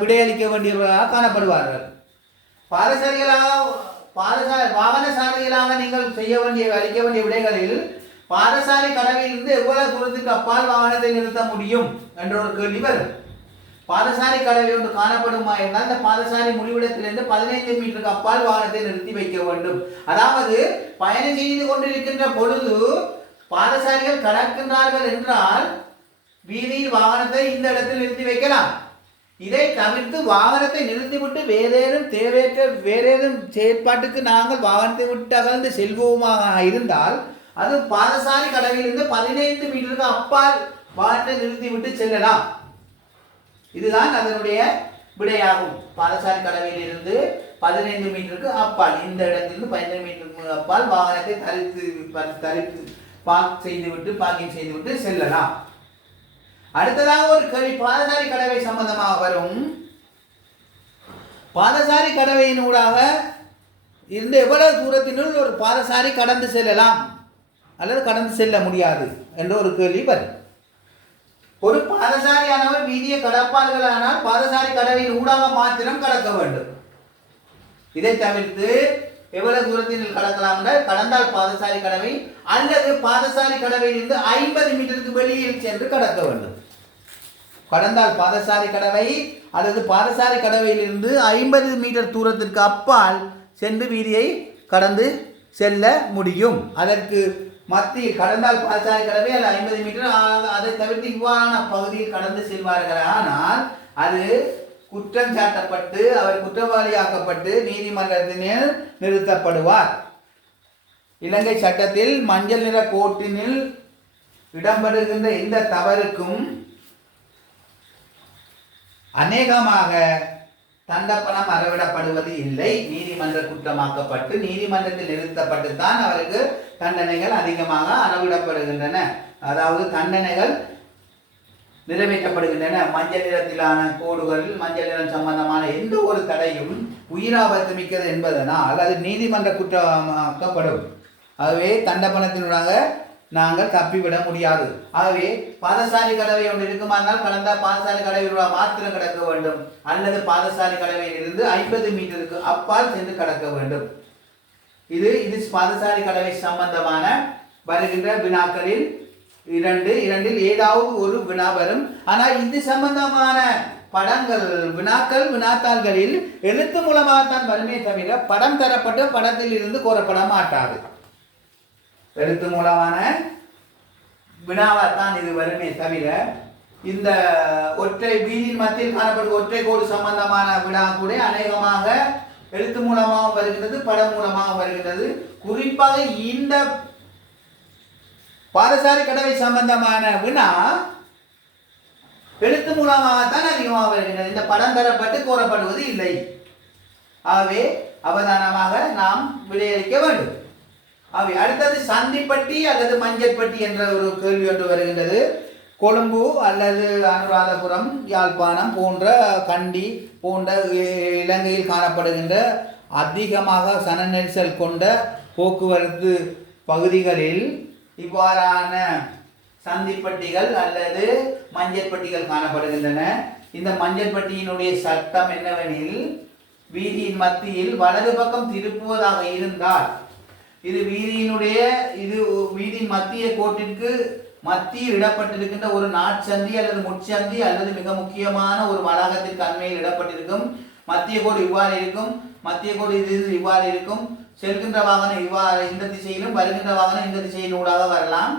விடையளிக்க வேண்டியவர்களாக காணப்படுவார்கள். வாகன சாரதிகளாக நீங்கள் அளிக்க வேண்டிய விடைகளில் பாதசாரி கடவையிலிருந்து எவ்வளவு தூரத்துக்கு அப்பால் வாகனத்தை நிறுத்த முடியும் என்ற ஒரு கேள்வி வரும். பாதசாரி கடவை ஒன்று காணப்படுமா என்றால் இந்த பாதசாரி முடிவிடத்திலிருந்து 15 மீட்டருக்கு அப்பால் வாகனத்தை நிறுத்தி வைக்க வேண்டும். அதாவது பயணம் செய்து கொண்டிருக்கின்ற பொழுது பாதசாரிகள் கடக்கின்றார்கள் என்றால் வீதியில் வாகனத்தை இந்த இடத்தில் நிறுத்தி வைக்கலாம். இதை தவிர்த்து வாகனத்தை நிறுத்திவிட்டு வேறேதும் செயற்பாட்டுக்கு நாங்கள் வாகனத்தை விட்டு அகழ்ந்து செல்வோமாக இருந்தால் அது பாதசாரி கடவையிலிருந்து 15 மீட்டருக்கு அப்பால் வாகனத்தை நிறுத்திவிட்டு செல்லலாம். இதுதான் அதனுடைய விடையாகும். பாதசாரி கடவையில் இருந்து 15 மீட்டருக்கு அப்பால், இந்த இடத்திலிருந்து 15 மீட்டருக்கு அப்பால் வாகனத்தை தரித்து பார்க்கிங் செய்துவிட்டு செல்லலாம். அடுத்ததாக ஒரு கேள்வி பாதசாரி கடவை சம்பந்தமாக வரும். பாதசாரி கடவையின் ஊடாக இருந்து எவ்வளவு தூரத்தினுள் ஒரு பாதசாரி கடந்து செல்லலாம் அல்லது கடந்து செல்ல முடியாது என்ற ஒரு கேள்வி வரும். ஒரு பாதசாரியானவர் வீதியை கடப்பார்களானால் பாதசாரி கடவையின் ஊடாக மாத்திரம் கடக்க வேண்டும். இதை தவிர்த்து எவ்வளவு தூரத்தில் கடக்கலாம் என்றால் கடந்தால் பாதசாரி கடவை அல்லது பாதசாரி கடவையிலிருந்து 50 மீட்டருக்கு வெளியில் சென்று கடக்க வேண்டும். கடந்தால் பாதசாரி கடவை அல்லது பாதசாரி கடவையிலிருந்து 50 மீட்டர் தூரத்திற்கு அப்பால் சென்று வீதியை கடந்து செல்ல முடியும். அதற்கு மத்தியில் கடந்தால் பாதசாரி கடவை அல்லது 50 மீட்டர், அதை தவிர்த்து இவ்வாறான பகுதியில் கடந்து செல்வார்கள். ஆனால் அது குற்றம் சாட்டப்பட்டு அவர் குற்றவாளியாக்கப்பட்டு நீதிமன்றத்தினால் நிறுத்தப்படுவார். இலங்கை சட்டத்தில் மஞ்சள் நிற கோட்டினில் இடம்பெறுகின்ற இந்த தவறுக்கும் அநேகமாக தண்டப்பணம் அறவிடப்படுவது இல்லை. நீதிமன்ற குற்றமாக்கப்பட்டு நீதிமன்றத்தில் நிறுத்தப்பட்டு தான் அவருக்கு தண்டனைகள் அதிகமாக அறவிடப்படுகின்றன. அதாவது தண்டனைகள் நிறைவேற்றப்படுகின்றன. மஞ்சள் நிறத்திலான கோடுகள், மஞ்சள் நிறம் சம்பந்தமான எந்த ஒரு தடையும் உயிராபத்து மிக்கது என்பதனால் அது நீதிமன்ற குற்றமாக்கப்படும். ஆகவே தண்டப்பணத்தினூடாக நாங்கள் தப்பிவிட முடியாது. ஆகவே பாதசாரி கடவை ஒன்று இருக்குமானால் கடந்த பாதசாரி கடவை மாத்திரம் கடக்க வேண்டும், அல்லது பாதசாரி கடவையில் இருந்து 50 மீட்டருக்கு அப்பால் சென்று கடக்க வேண்டும். இது பாதசாரி கடவை சம்பந்தமான வருகின்ற வினாக்களில் இரண்டில் ஏதாவது ஒரு வினா வரும். ஆனால் இது சம்பந்தமான படங்கள் வினாத்தாள்களில் எழுத்து மூலமாகத்தான் வருமே தவிர படம் தரப்பட்டு படத்தில் இருந்து கோரப்பட மாட்டாது. எழுத்து மூலமான வினாவாத்தான் இது வருமே தவிர இந்த ஒற்றை வீதியின் மத்தியில் காணப்படும் ஒற்றை கோடு சம்பந்தமான வினா கூட அநேகமாக எழுத்து மூலமாக வருகின்றது, படம் மூலமாக வருகின்றது. குறிப்பாக இந்த பாதசாரி கடவை சம்பந்தமான வினா எழுத்து மூலமாகத்தான் அதிகமாக வருகின்றது. இந்த படம் தரப்பட்டு கோரப்படுவது இல்லை. ஆகவே அவதானமாக நாம் விடையளிக்க வேண்டும். ஆகவே அடுத்தது சந்திப்பட்டி அல்லது மஞ்சள்பட்டி என்ற ஒரு கேள்வி ஒன்று வருகின்றது. கொழும்பு அல்லது அனுராதபுரம், யாழ்ப்பாணம் போன்ற கண்டி போன்ற இலங்கையில் காணப்படுகின்ற அதிகமாக சன நெரிசல் கொண்ட போக்குவரத்து பகுதிகளில் இவ்வாறான சந்திப்பட்டிகள் அல்லது மஞ்சள் பட்டிகள் காணப்படுகின்றன. இந்த மஞ்சள் பட்டியினுடைய சட்டம் என்னவெனில், வீதியின் மத்தியில் வலது பக்கம் திருப்புவதாக இருந்தால் இது வீதியின் மத்திய கோட்டிற்கு மத்தியில் இடப்பட்டிருக்கின்ற ஒரு நாட்சந்தி அல்லது முட்சந்தி அல்லது மிக முக்கியமான ஒரு வளாகத்திற்கு அண்மையில் இடப்பட்டிருக்கும். மத்திய கோடு இவ்வாறு இருக்கும், மத்திய கோடு இது இவ்வாறு இருக்கும். செல்கின்ற வாகனம் இவ்வாறு இந்த திசையிலும், வருகின்ற வாகனம் இந்த திசையினூடாக வரலாம்.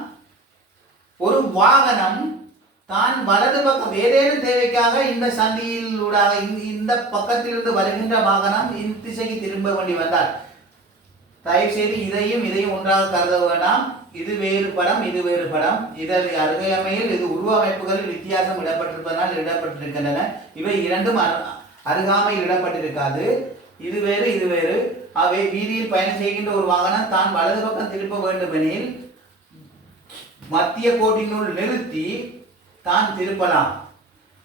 ஒரு வாகனம் தான் வலது பக்கம் ஏதேனும் தேவைக்காக இந்த சந்தியிலூடாக இந்த பக்கத்திலிருந்து வருகின்ற வாகனம் இந்த திசைக்கு திரும்ப வேண்டி வந்தால், தயவு செய்து இதையும் ஒன்றாக கருத வேண்டாம். இது வேறு படம், இது வேறு படம். இதன் அருகாமையில் இது உருவமைப்புகளில் வித்தியாசம் இடப்பட்டிருப்பதனால் இடப்பட்டிருக்கின்றன. இவை இரண்டும் அருகாமையில் இடப்பட்டிருக்காது. இது வேறு, இது வேறு. அவை வீதியில் பயணம் செய்கின்ற ஒரு வாகனம் தான் வலது பக்கம் திருப்ப வேண்டுமெனில் மத்திய கோட்டினுள் நிறுத்தி தான் திருப்பலாம்.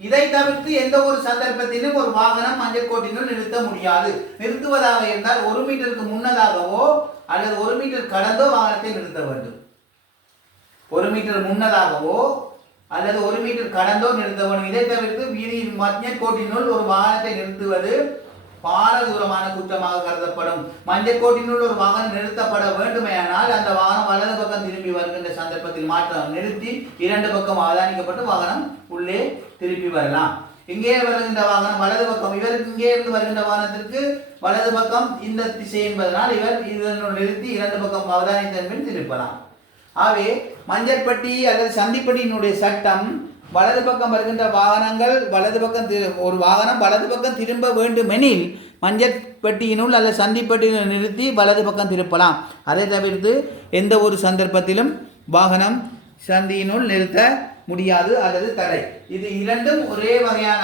இதை தவிர்த்து எந்த ஒரு சந்தர்ப்பத்திலும் ஒரு வாகனம் மஞ்சள் கோட்டினுள் நிறுத்த முடியாது. நிறுத்துவதாக இருந்தால் 1 மீட்டருக்கு முன்னதாகவோ அல்லது 1 மீட்டர் கடந்தோ வாகனத்தை நிறுத்த வேண்டும். 1 மீட்டர் முன்னதாகவோ அல்லது 1 மீட்டர் கடந்தோ நிறுத்த வேண்டும். இதை தவிர்த்து வீதியின் மஞ்சள் கோட்டினுள் ஒரு வாகனத்தை நிறுத்துவது பாரதூரமான குற்றமாக கருதப்படும். மஞ்சள் கோட்டினுள் ஒரு வாகனம் நிறுத்தப்பட வேண்டுமேயானால் அந்த வாகனம் வலது பக்கம் திரும்பி வருகின்ற சந்தர்ப்பத்தில் மாற்றம் நிறுத்தி 2 பக்கம் அவதானிக்கப்பட்டு வாகனம் உள்ளே திருப்பி வரலாம். இங்கே வருகின்ற வாகனம் வலது பக்கம், இவருக்கு இங்கே இருந்து வருகின்ற வாகனத்திற்கு வலது பக்கம் இந்த திசை என்பதனால் இவர் இதனுள் நிறுத்தி 2 பக்கம் அவதானித்த பின் திருப்பலாம். ஆகவே மஞ்சள்பட்டி அல்லது சந்திப்பட்டியினுடைய சட்டம், வலது பக்கம் வருகின்ற வாகனங்கள் வலது பக்கம் ஒரு வாகனம் வலது பக்கம் திரும்ப வேண்டுமெனில் மஞ்சள் பெட்டியினுள் அல்லது சந்திப்பட்டியினுள் நிறுத்தி வலது பக்கம் திருப்பலாம். அதை தவிர்த்து எந்த ஒரு சந்தர்ப்பத்திலும் வாகனம் சந்தியினுள் நிறுத்த முடியாது அல்லது தடை. இது இரண்டும் ஒரே வகையான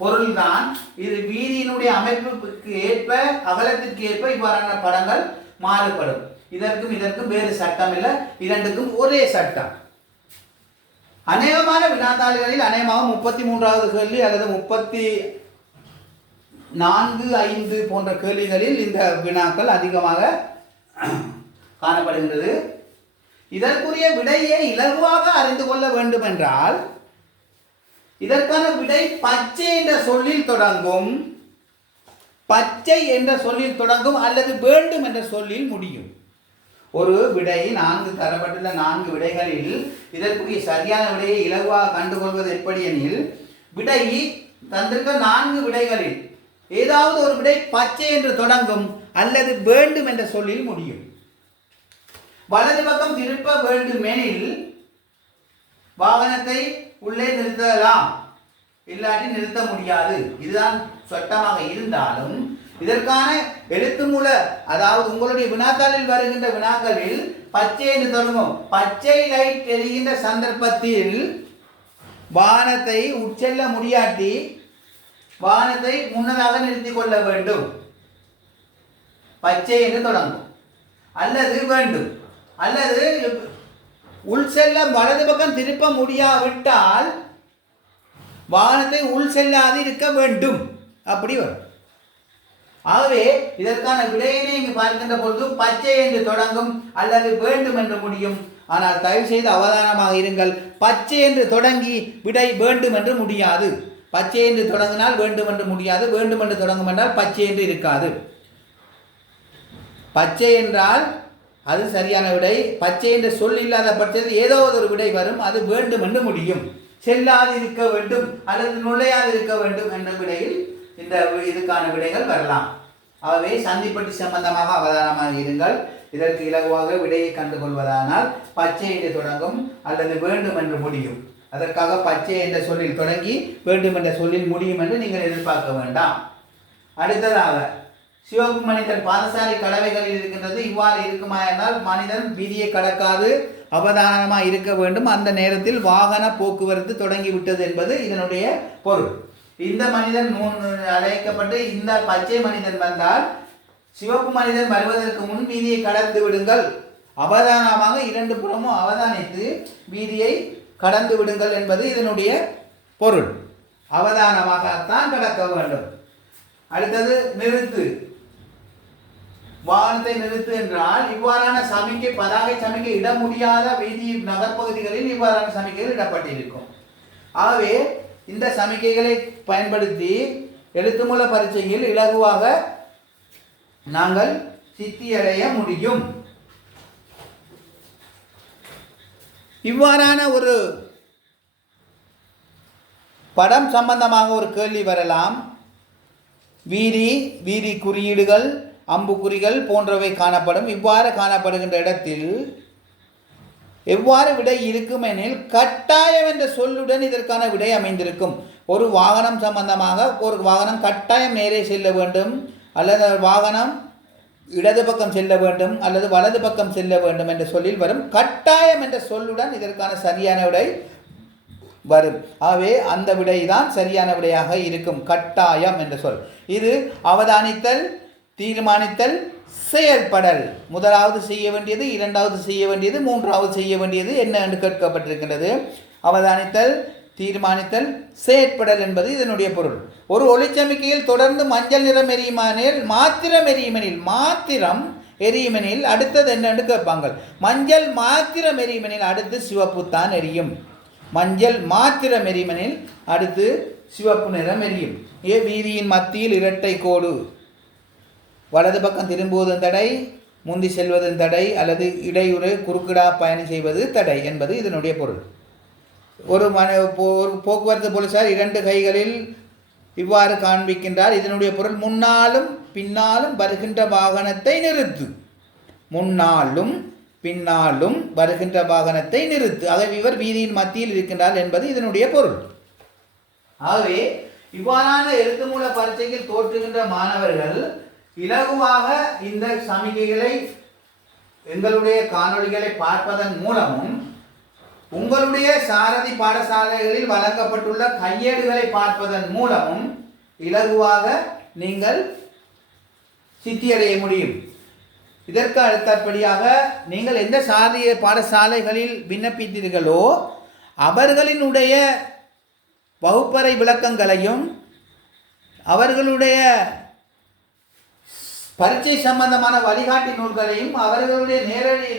பொருள்தான். இது வீதியினுடைய அமைப்புக்கு ஏற்ப, அகலத்திற்கு ஏற்ப இவ்வாறான படங்கள் மாறுபடும். இதற்கும் வேறு சட்டம் இல்லை, இரண்டுக்கும் ஒரே சட்டம். அநேகமான வினாத்தாள்களில் அநேகமாக 33வது கேள்வி அல்லது 34, 5 போன்ற கேள்விகளில் இந்த வினாக்கள் அதிகமாக காணப்படுகின்றது. இதற்குரிய விடையை இலகுவாக அறிந்து கொள்ள வேண்டும் என்றால் இதற்கான விடை பச்சை என்ற சொல்லில் தொடங்கும், பச்சை என்ற சொல்லில் தொடங்கும் அல்லது வேண்டும் என்ற சொல்லில் முடியும். ஒரு விடை 4 தரப்பட்டுள்ள 4 விடைகளில் இதற்குரிய சரியான விடையை இலகுவாக கண்டுகொள்வது எப்படி எனில், விடை தந்திருக்க 4 விடைகளில் ஏதாவது ஒரு விடை பச்சை என்று தொடங்கும் அல்லது வேண்டும் என்ற சொல்லில் முடியும். வலது பக்கம் திருப்ப வேண்டுமெனில் வாகனத்தை உள்ளே நிறுத்தலாம், இல்லாட்டி நிறுத்த முடியாது. இதுதான் சட்டமாக இருந்தாலும் இதற்கான எழுத்து மூல, அதாவது உங்களுடைய வினாத்தாளில் வருகின்ற வினாக்களில் பச்சை என்று தொடங்கும். பச்சை லைட் எரிகின்ற சந்தர்ப்பத்தில் வாகனத்தை உட்செல்ல முடியாட்டி வாகனத்தை முன்னதாக நிறுத்திக் கொள்ள வேண்டும். பச்சை என்று தொடங்கும். அல்லது வேண்டும், அல்லது உள் செல்ல வலது பக்கம் திருப்ப முடியாவிட்டால் வாகனத்தை உள் செல்லாது இருக்க வேண்டும், அப்படி வரும். ஆகவே இதற்கான விடையினை இங்கு பார்க்கின்ற பொழுது பச்சை என்று தொடங்கும் அல்லது வேண்டும் என்று முடியும். ஆனால் தயவு செய்து அவதானமாக இருங்கள். பச்சை என்று தொடங்கி விடை வேண்டும் என்று முடியாது. பச்சை என்று தொடங்கினால் வேண்டும் என்று முடியாது, வேண்டும் என்று தொடங்கும் என்றால் பச்சை என்று இருக்காது. பச்சை என்றால் அது சரியான விடை. பச்சை என்று சொல் இல்லாத பட்சத்தில் ஏதோ ஒரு விடை வரும், அது வேண்டும் என்று முடியும். செல்லாது இருக்க வேண்டும் அல்லது நுழையாது இருக்க வேண்டும் என்ற விடையில் இந்த இதுக்கான விடைகள் வரலாம். ஆகவே சந்திப்பட்டி சம்பந்தமாக அவதானமாக இருங்கள். இதற்கு இலகுவாக விடையை கண்டுகொள்வதானால் பச்சை என்று தொடங்கும் அல்லது வேண்டும் என்று முடியும். அதற்காக பச்சை என்ற சொல்லில் தொடங்கி வேண்டும் என்ற சொல்லில் முடியும் என்று நீங்கள் எதிர்பார்க்க வேண்டாம். அடுத்ததாக சிவப்பு மனிதன் பாதசாரி கடவைகளில் இருக்கின்றது. இவ்வாறு இருக்குமா என்றால் மனிதன் வீதியை கடக்காது அவதானமாக இருக்க வேண்டும். அந்த நேரத்தில் வாகன போக்குவரத்து தொடங்கிவிட்டது என்பது இதனுடைய பொருள். இந்த மனிதன் அழைக்கப்பட்டு இந்த பச்சை மனிதன் வந்தால் சிவப்பு மனிதன் வருவதற்கு முன் வீதியை கடந்து விடுங்கள், அவதானமாக 2 புறமும் அவதானித்து வீதியை கடந்து விடுங்கள் என்பது இதனுடைய பொருள். அவதானமாகத்தான் கடக்க வேண்டும். அடுத்தது நிறுத்து. வாகனத்தை நிறுத்து என்றால் இவ்வாறான சமிக்கை பதாகை சமிக்கை இட முடியாத வீதி நகர்ப்பகுதிகளில் இவ்வாறான சமிக்கைகள் இடப்பட்டிருக்கும். ஆகவே இந்த சமிக்கைகளை பயன்படுத்தி எழுத்துமூல பரீட்சையில் இலகுவாக நாங்கள் சித்தியடைய முடியும். இவ்வாறான ஒரு படம் சம்பந்தமாக ஒரு கேள்வி வரலாம். வீதி குறியீடுகள் அம்புக்குறிகள் போன்றவை காணப்படும். இவ்வாறு காணப்படுகின்ற இடத்தில் எவ்வாறு விடை இருக்கும் எனில் கட்டாயம் என்ற சொல்லுடன் இதற்கான விடை அமைந்திருக்கும். ஒரு வாகனம் சம்பந்தமாக ஒரு வாகனம் கட்டாயம் நேரே செல்ல வேண்டும், அல்லது வாகனம் இடது பக்கம் செல்ல வேண்டும் அல்லது வலது பக்கம் செல்ல வேண்டும் என்ற சொல்லில் வரும் கட்டாயம் என்ற சொல்லுடன் இதற்கான சரியான விடை வரும். ஆகவே அந்த விடை தான் சரியான விடையாக இருக்கும். கட்டாயம் என்ற சொல். இது அவதானித்தல், தீர்மானித்தல், செயல்படல். முதலாவது செய்ய வேண்டியது, இரண்டாவது செய்ய வேண்டியது, மூன்றாவது செய்ய வேண்டியது என்ன என்று கேட்கப்பட்டிருக்கின்றது. அவதானித்தல், தீர்மானித்தல், செயற்படல் என்பது இதனுடைய பொருள். ஒரு ஒளிச்சமிக்கையில் தொடர்ந்து மஞ்சள் நிறம் எரியுமானில் மாத்திரம் எரியுமெனில், மாத்திரம் எரியுமெனில் அடுத்தது என்னென்று கேட்பாங்க. மஞ்சள் மாத்திரம் எரியுமெனில் அடுத்து சிவப்பு தான் எரியும். மஞ்சள் மாத்திரம் எரியுமெனில் அடுத்து சிவப்பு நிறம் எரியும். வீதியின் மத்தியில் இரட்டை கோடு, வலது பக்கம் திரும்புவதும் தடை, முந்தி செல்வதும் தடை, அல்லது இடையூறு குறுக்கிடா பயணம் செய்வது தடை என்பது இதனுடைய பொருள். ஒரு போக்குவரத்து போலீசார் இரண்டு கைகளில் இவ்வாறு காண்பிக்கின்றார். இதனுடைய பொருள் முன்னாலும் பின்னாலும் வருகின்ற வாகனத்தை நிறுத்து. முன்னாலும் பின்னாலும் வருகின்ற வாகனத்தை நிறுத்து. ஆகவே இவர் வீதியின் மத்தியில் இருக்கின்றார் என்பது இதனுடைய பொருள். ஆகவே இவ்வாறான எழுத்துமூல பரீட்சையில் தோற்றுகின்ற மாணவர்கள் இலகுவாக இந்த சமிக்கைகளை எங்களுடைய காணொளிகளை பார்ப்பதன் மூலமும் உங்களுடைய சாரதி பாடசாலைகளில் வழங்கப்பட்டுள்ள கையேடுகளை பார்ப்பதன் மூலமும் இலகுவாக நீங்கள் சித்தியடைய முடியும். இதற்கு அடுத்தபடியாக நீங்கள் எந்த சாரதி பாடசாலைகளில் விண்ணப்பித்தீர்களோ அவர்களினுடைய வகுப்பறை விளக்கங்களையும் அவர்களுடைய பரீட்சை சம்பந்தமான வழிகாட்டி நூல்களையும் அவர்களுடைய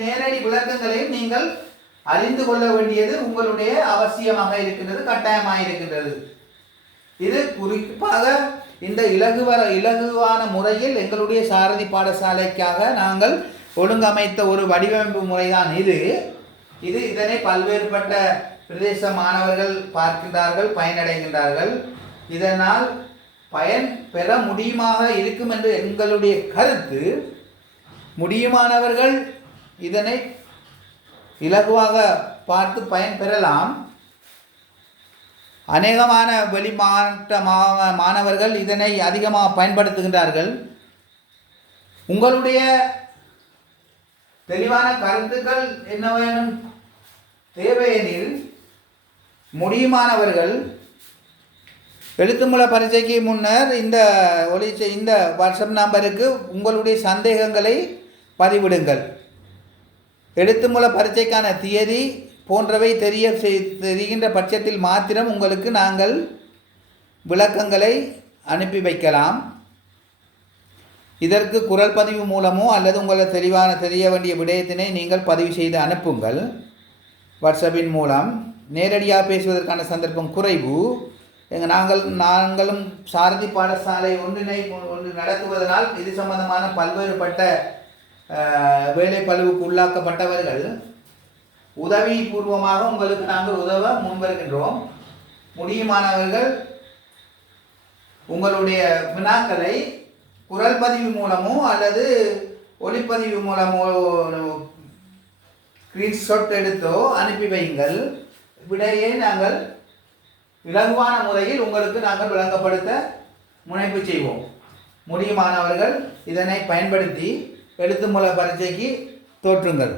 நேரடி விளக்கங்களையும் நீங்கள் அறிந்து கொள்ள வேண்டியது உங்களுடைய அவசியமாக இருக்கின்றது, கட்டாயமாக இருக்கின்றது. இது குறிப்பாக இந்த இலகுவான முறையில் எங்களுடைய சாரதி பாடசாலைக்காக நாங்கள் ஒழுங்கமைத்த ஒரு வடிவமைப்பு முறைதான் இது. இதனை பல்வேறுபட்ட பிரதேச மாணவர்கள் பார்க்கின்றார்கள், பயனடைகின்றார்கள். இதனால் பயன் பெற முடியுமாக இருக்கும் என்று எங்களுடைய கருத்து. முடியுமானவர்கள் இதனை இலகுவாக பார்த்து பயன் பெறலாம். அநேகமான வெளிமாற்ற மாணவர்கள் இதனை அதிகமாக பயன்படுத்துகின்றார்கள். உங்களுடைய தெளிவான கருத்துக்கள் என்னவெனும் தேவையெனில் முடியுமானவர்கள் எழுத்துமூல பரீட்சைக்கு முன்னர் இந்த வாட்ஸ்அப் நம்பருக்கு உங்களுடைய சந்தேகங்களை பதிவிடுங்கள். எழுத்துமூல பரீட்சைக்கான தியதி போன்றவை தெரிகின்ற பட்சத்தில் மாத்திரம் உங்களுக்கு நாங்கள் விளக்கங்களை அனுப்பி வைக்கலாம். இதற்கு குரல் பதிவு மூலமோ அல்லது உங்களை தெரிய வேண்டிய விடயத்தினை நீங்கள் பதிவு செய்து அனுப்புங்கள். வாட்ஸ்அப்பின் மூலம் நேரடியாக பேசுவதற்கான சந்தர்ப்பம் குறைவு. நாங்களும் சாரதி பாடசாலை ஒன்று நடத்துவதனால் இது சம்பந்தமான பல்வேறுபட்ட வேலை பளுவுக்கு உள்ளாக்கப்பட்டவர்கள் உதவி பூர்வமாக உங்களுக்கு நாங்கள் உதவ முன்வருகின்றோம். முடியுமானவர்கள் உங்களுடைய வினாக்களை குரல் பதிவு மூலமோ அல்லது ஒளிப்பதிவு மூலமோ ஸ்கிரீன்ஷாட் எடுத்தோ அனுப்பி வையுங்கள். விடையை நாங்கள் இலகுவான முறையில் உங்களுக்கு நாங்கள் விளங்கப்படுத்த முனைப்பு செய்வோம். முடியுமானவர்கள் இதனை பயன்படுத்தி எழுத்துமூல பரீட்சைக்கு தோற்றுங்கள்.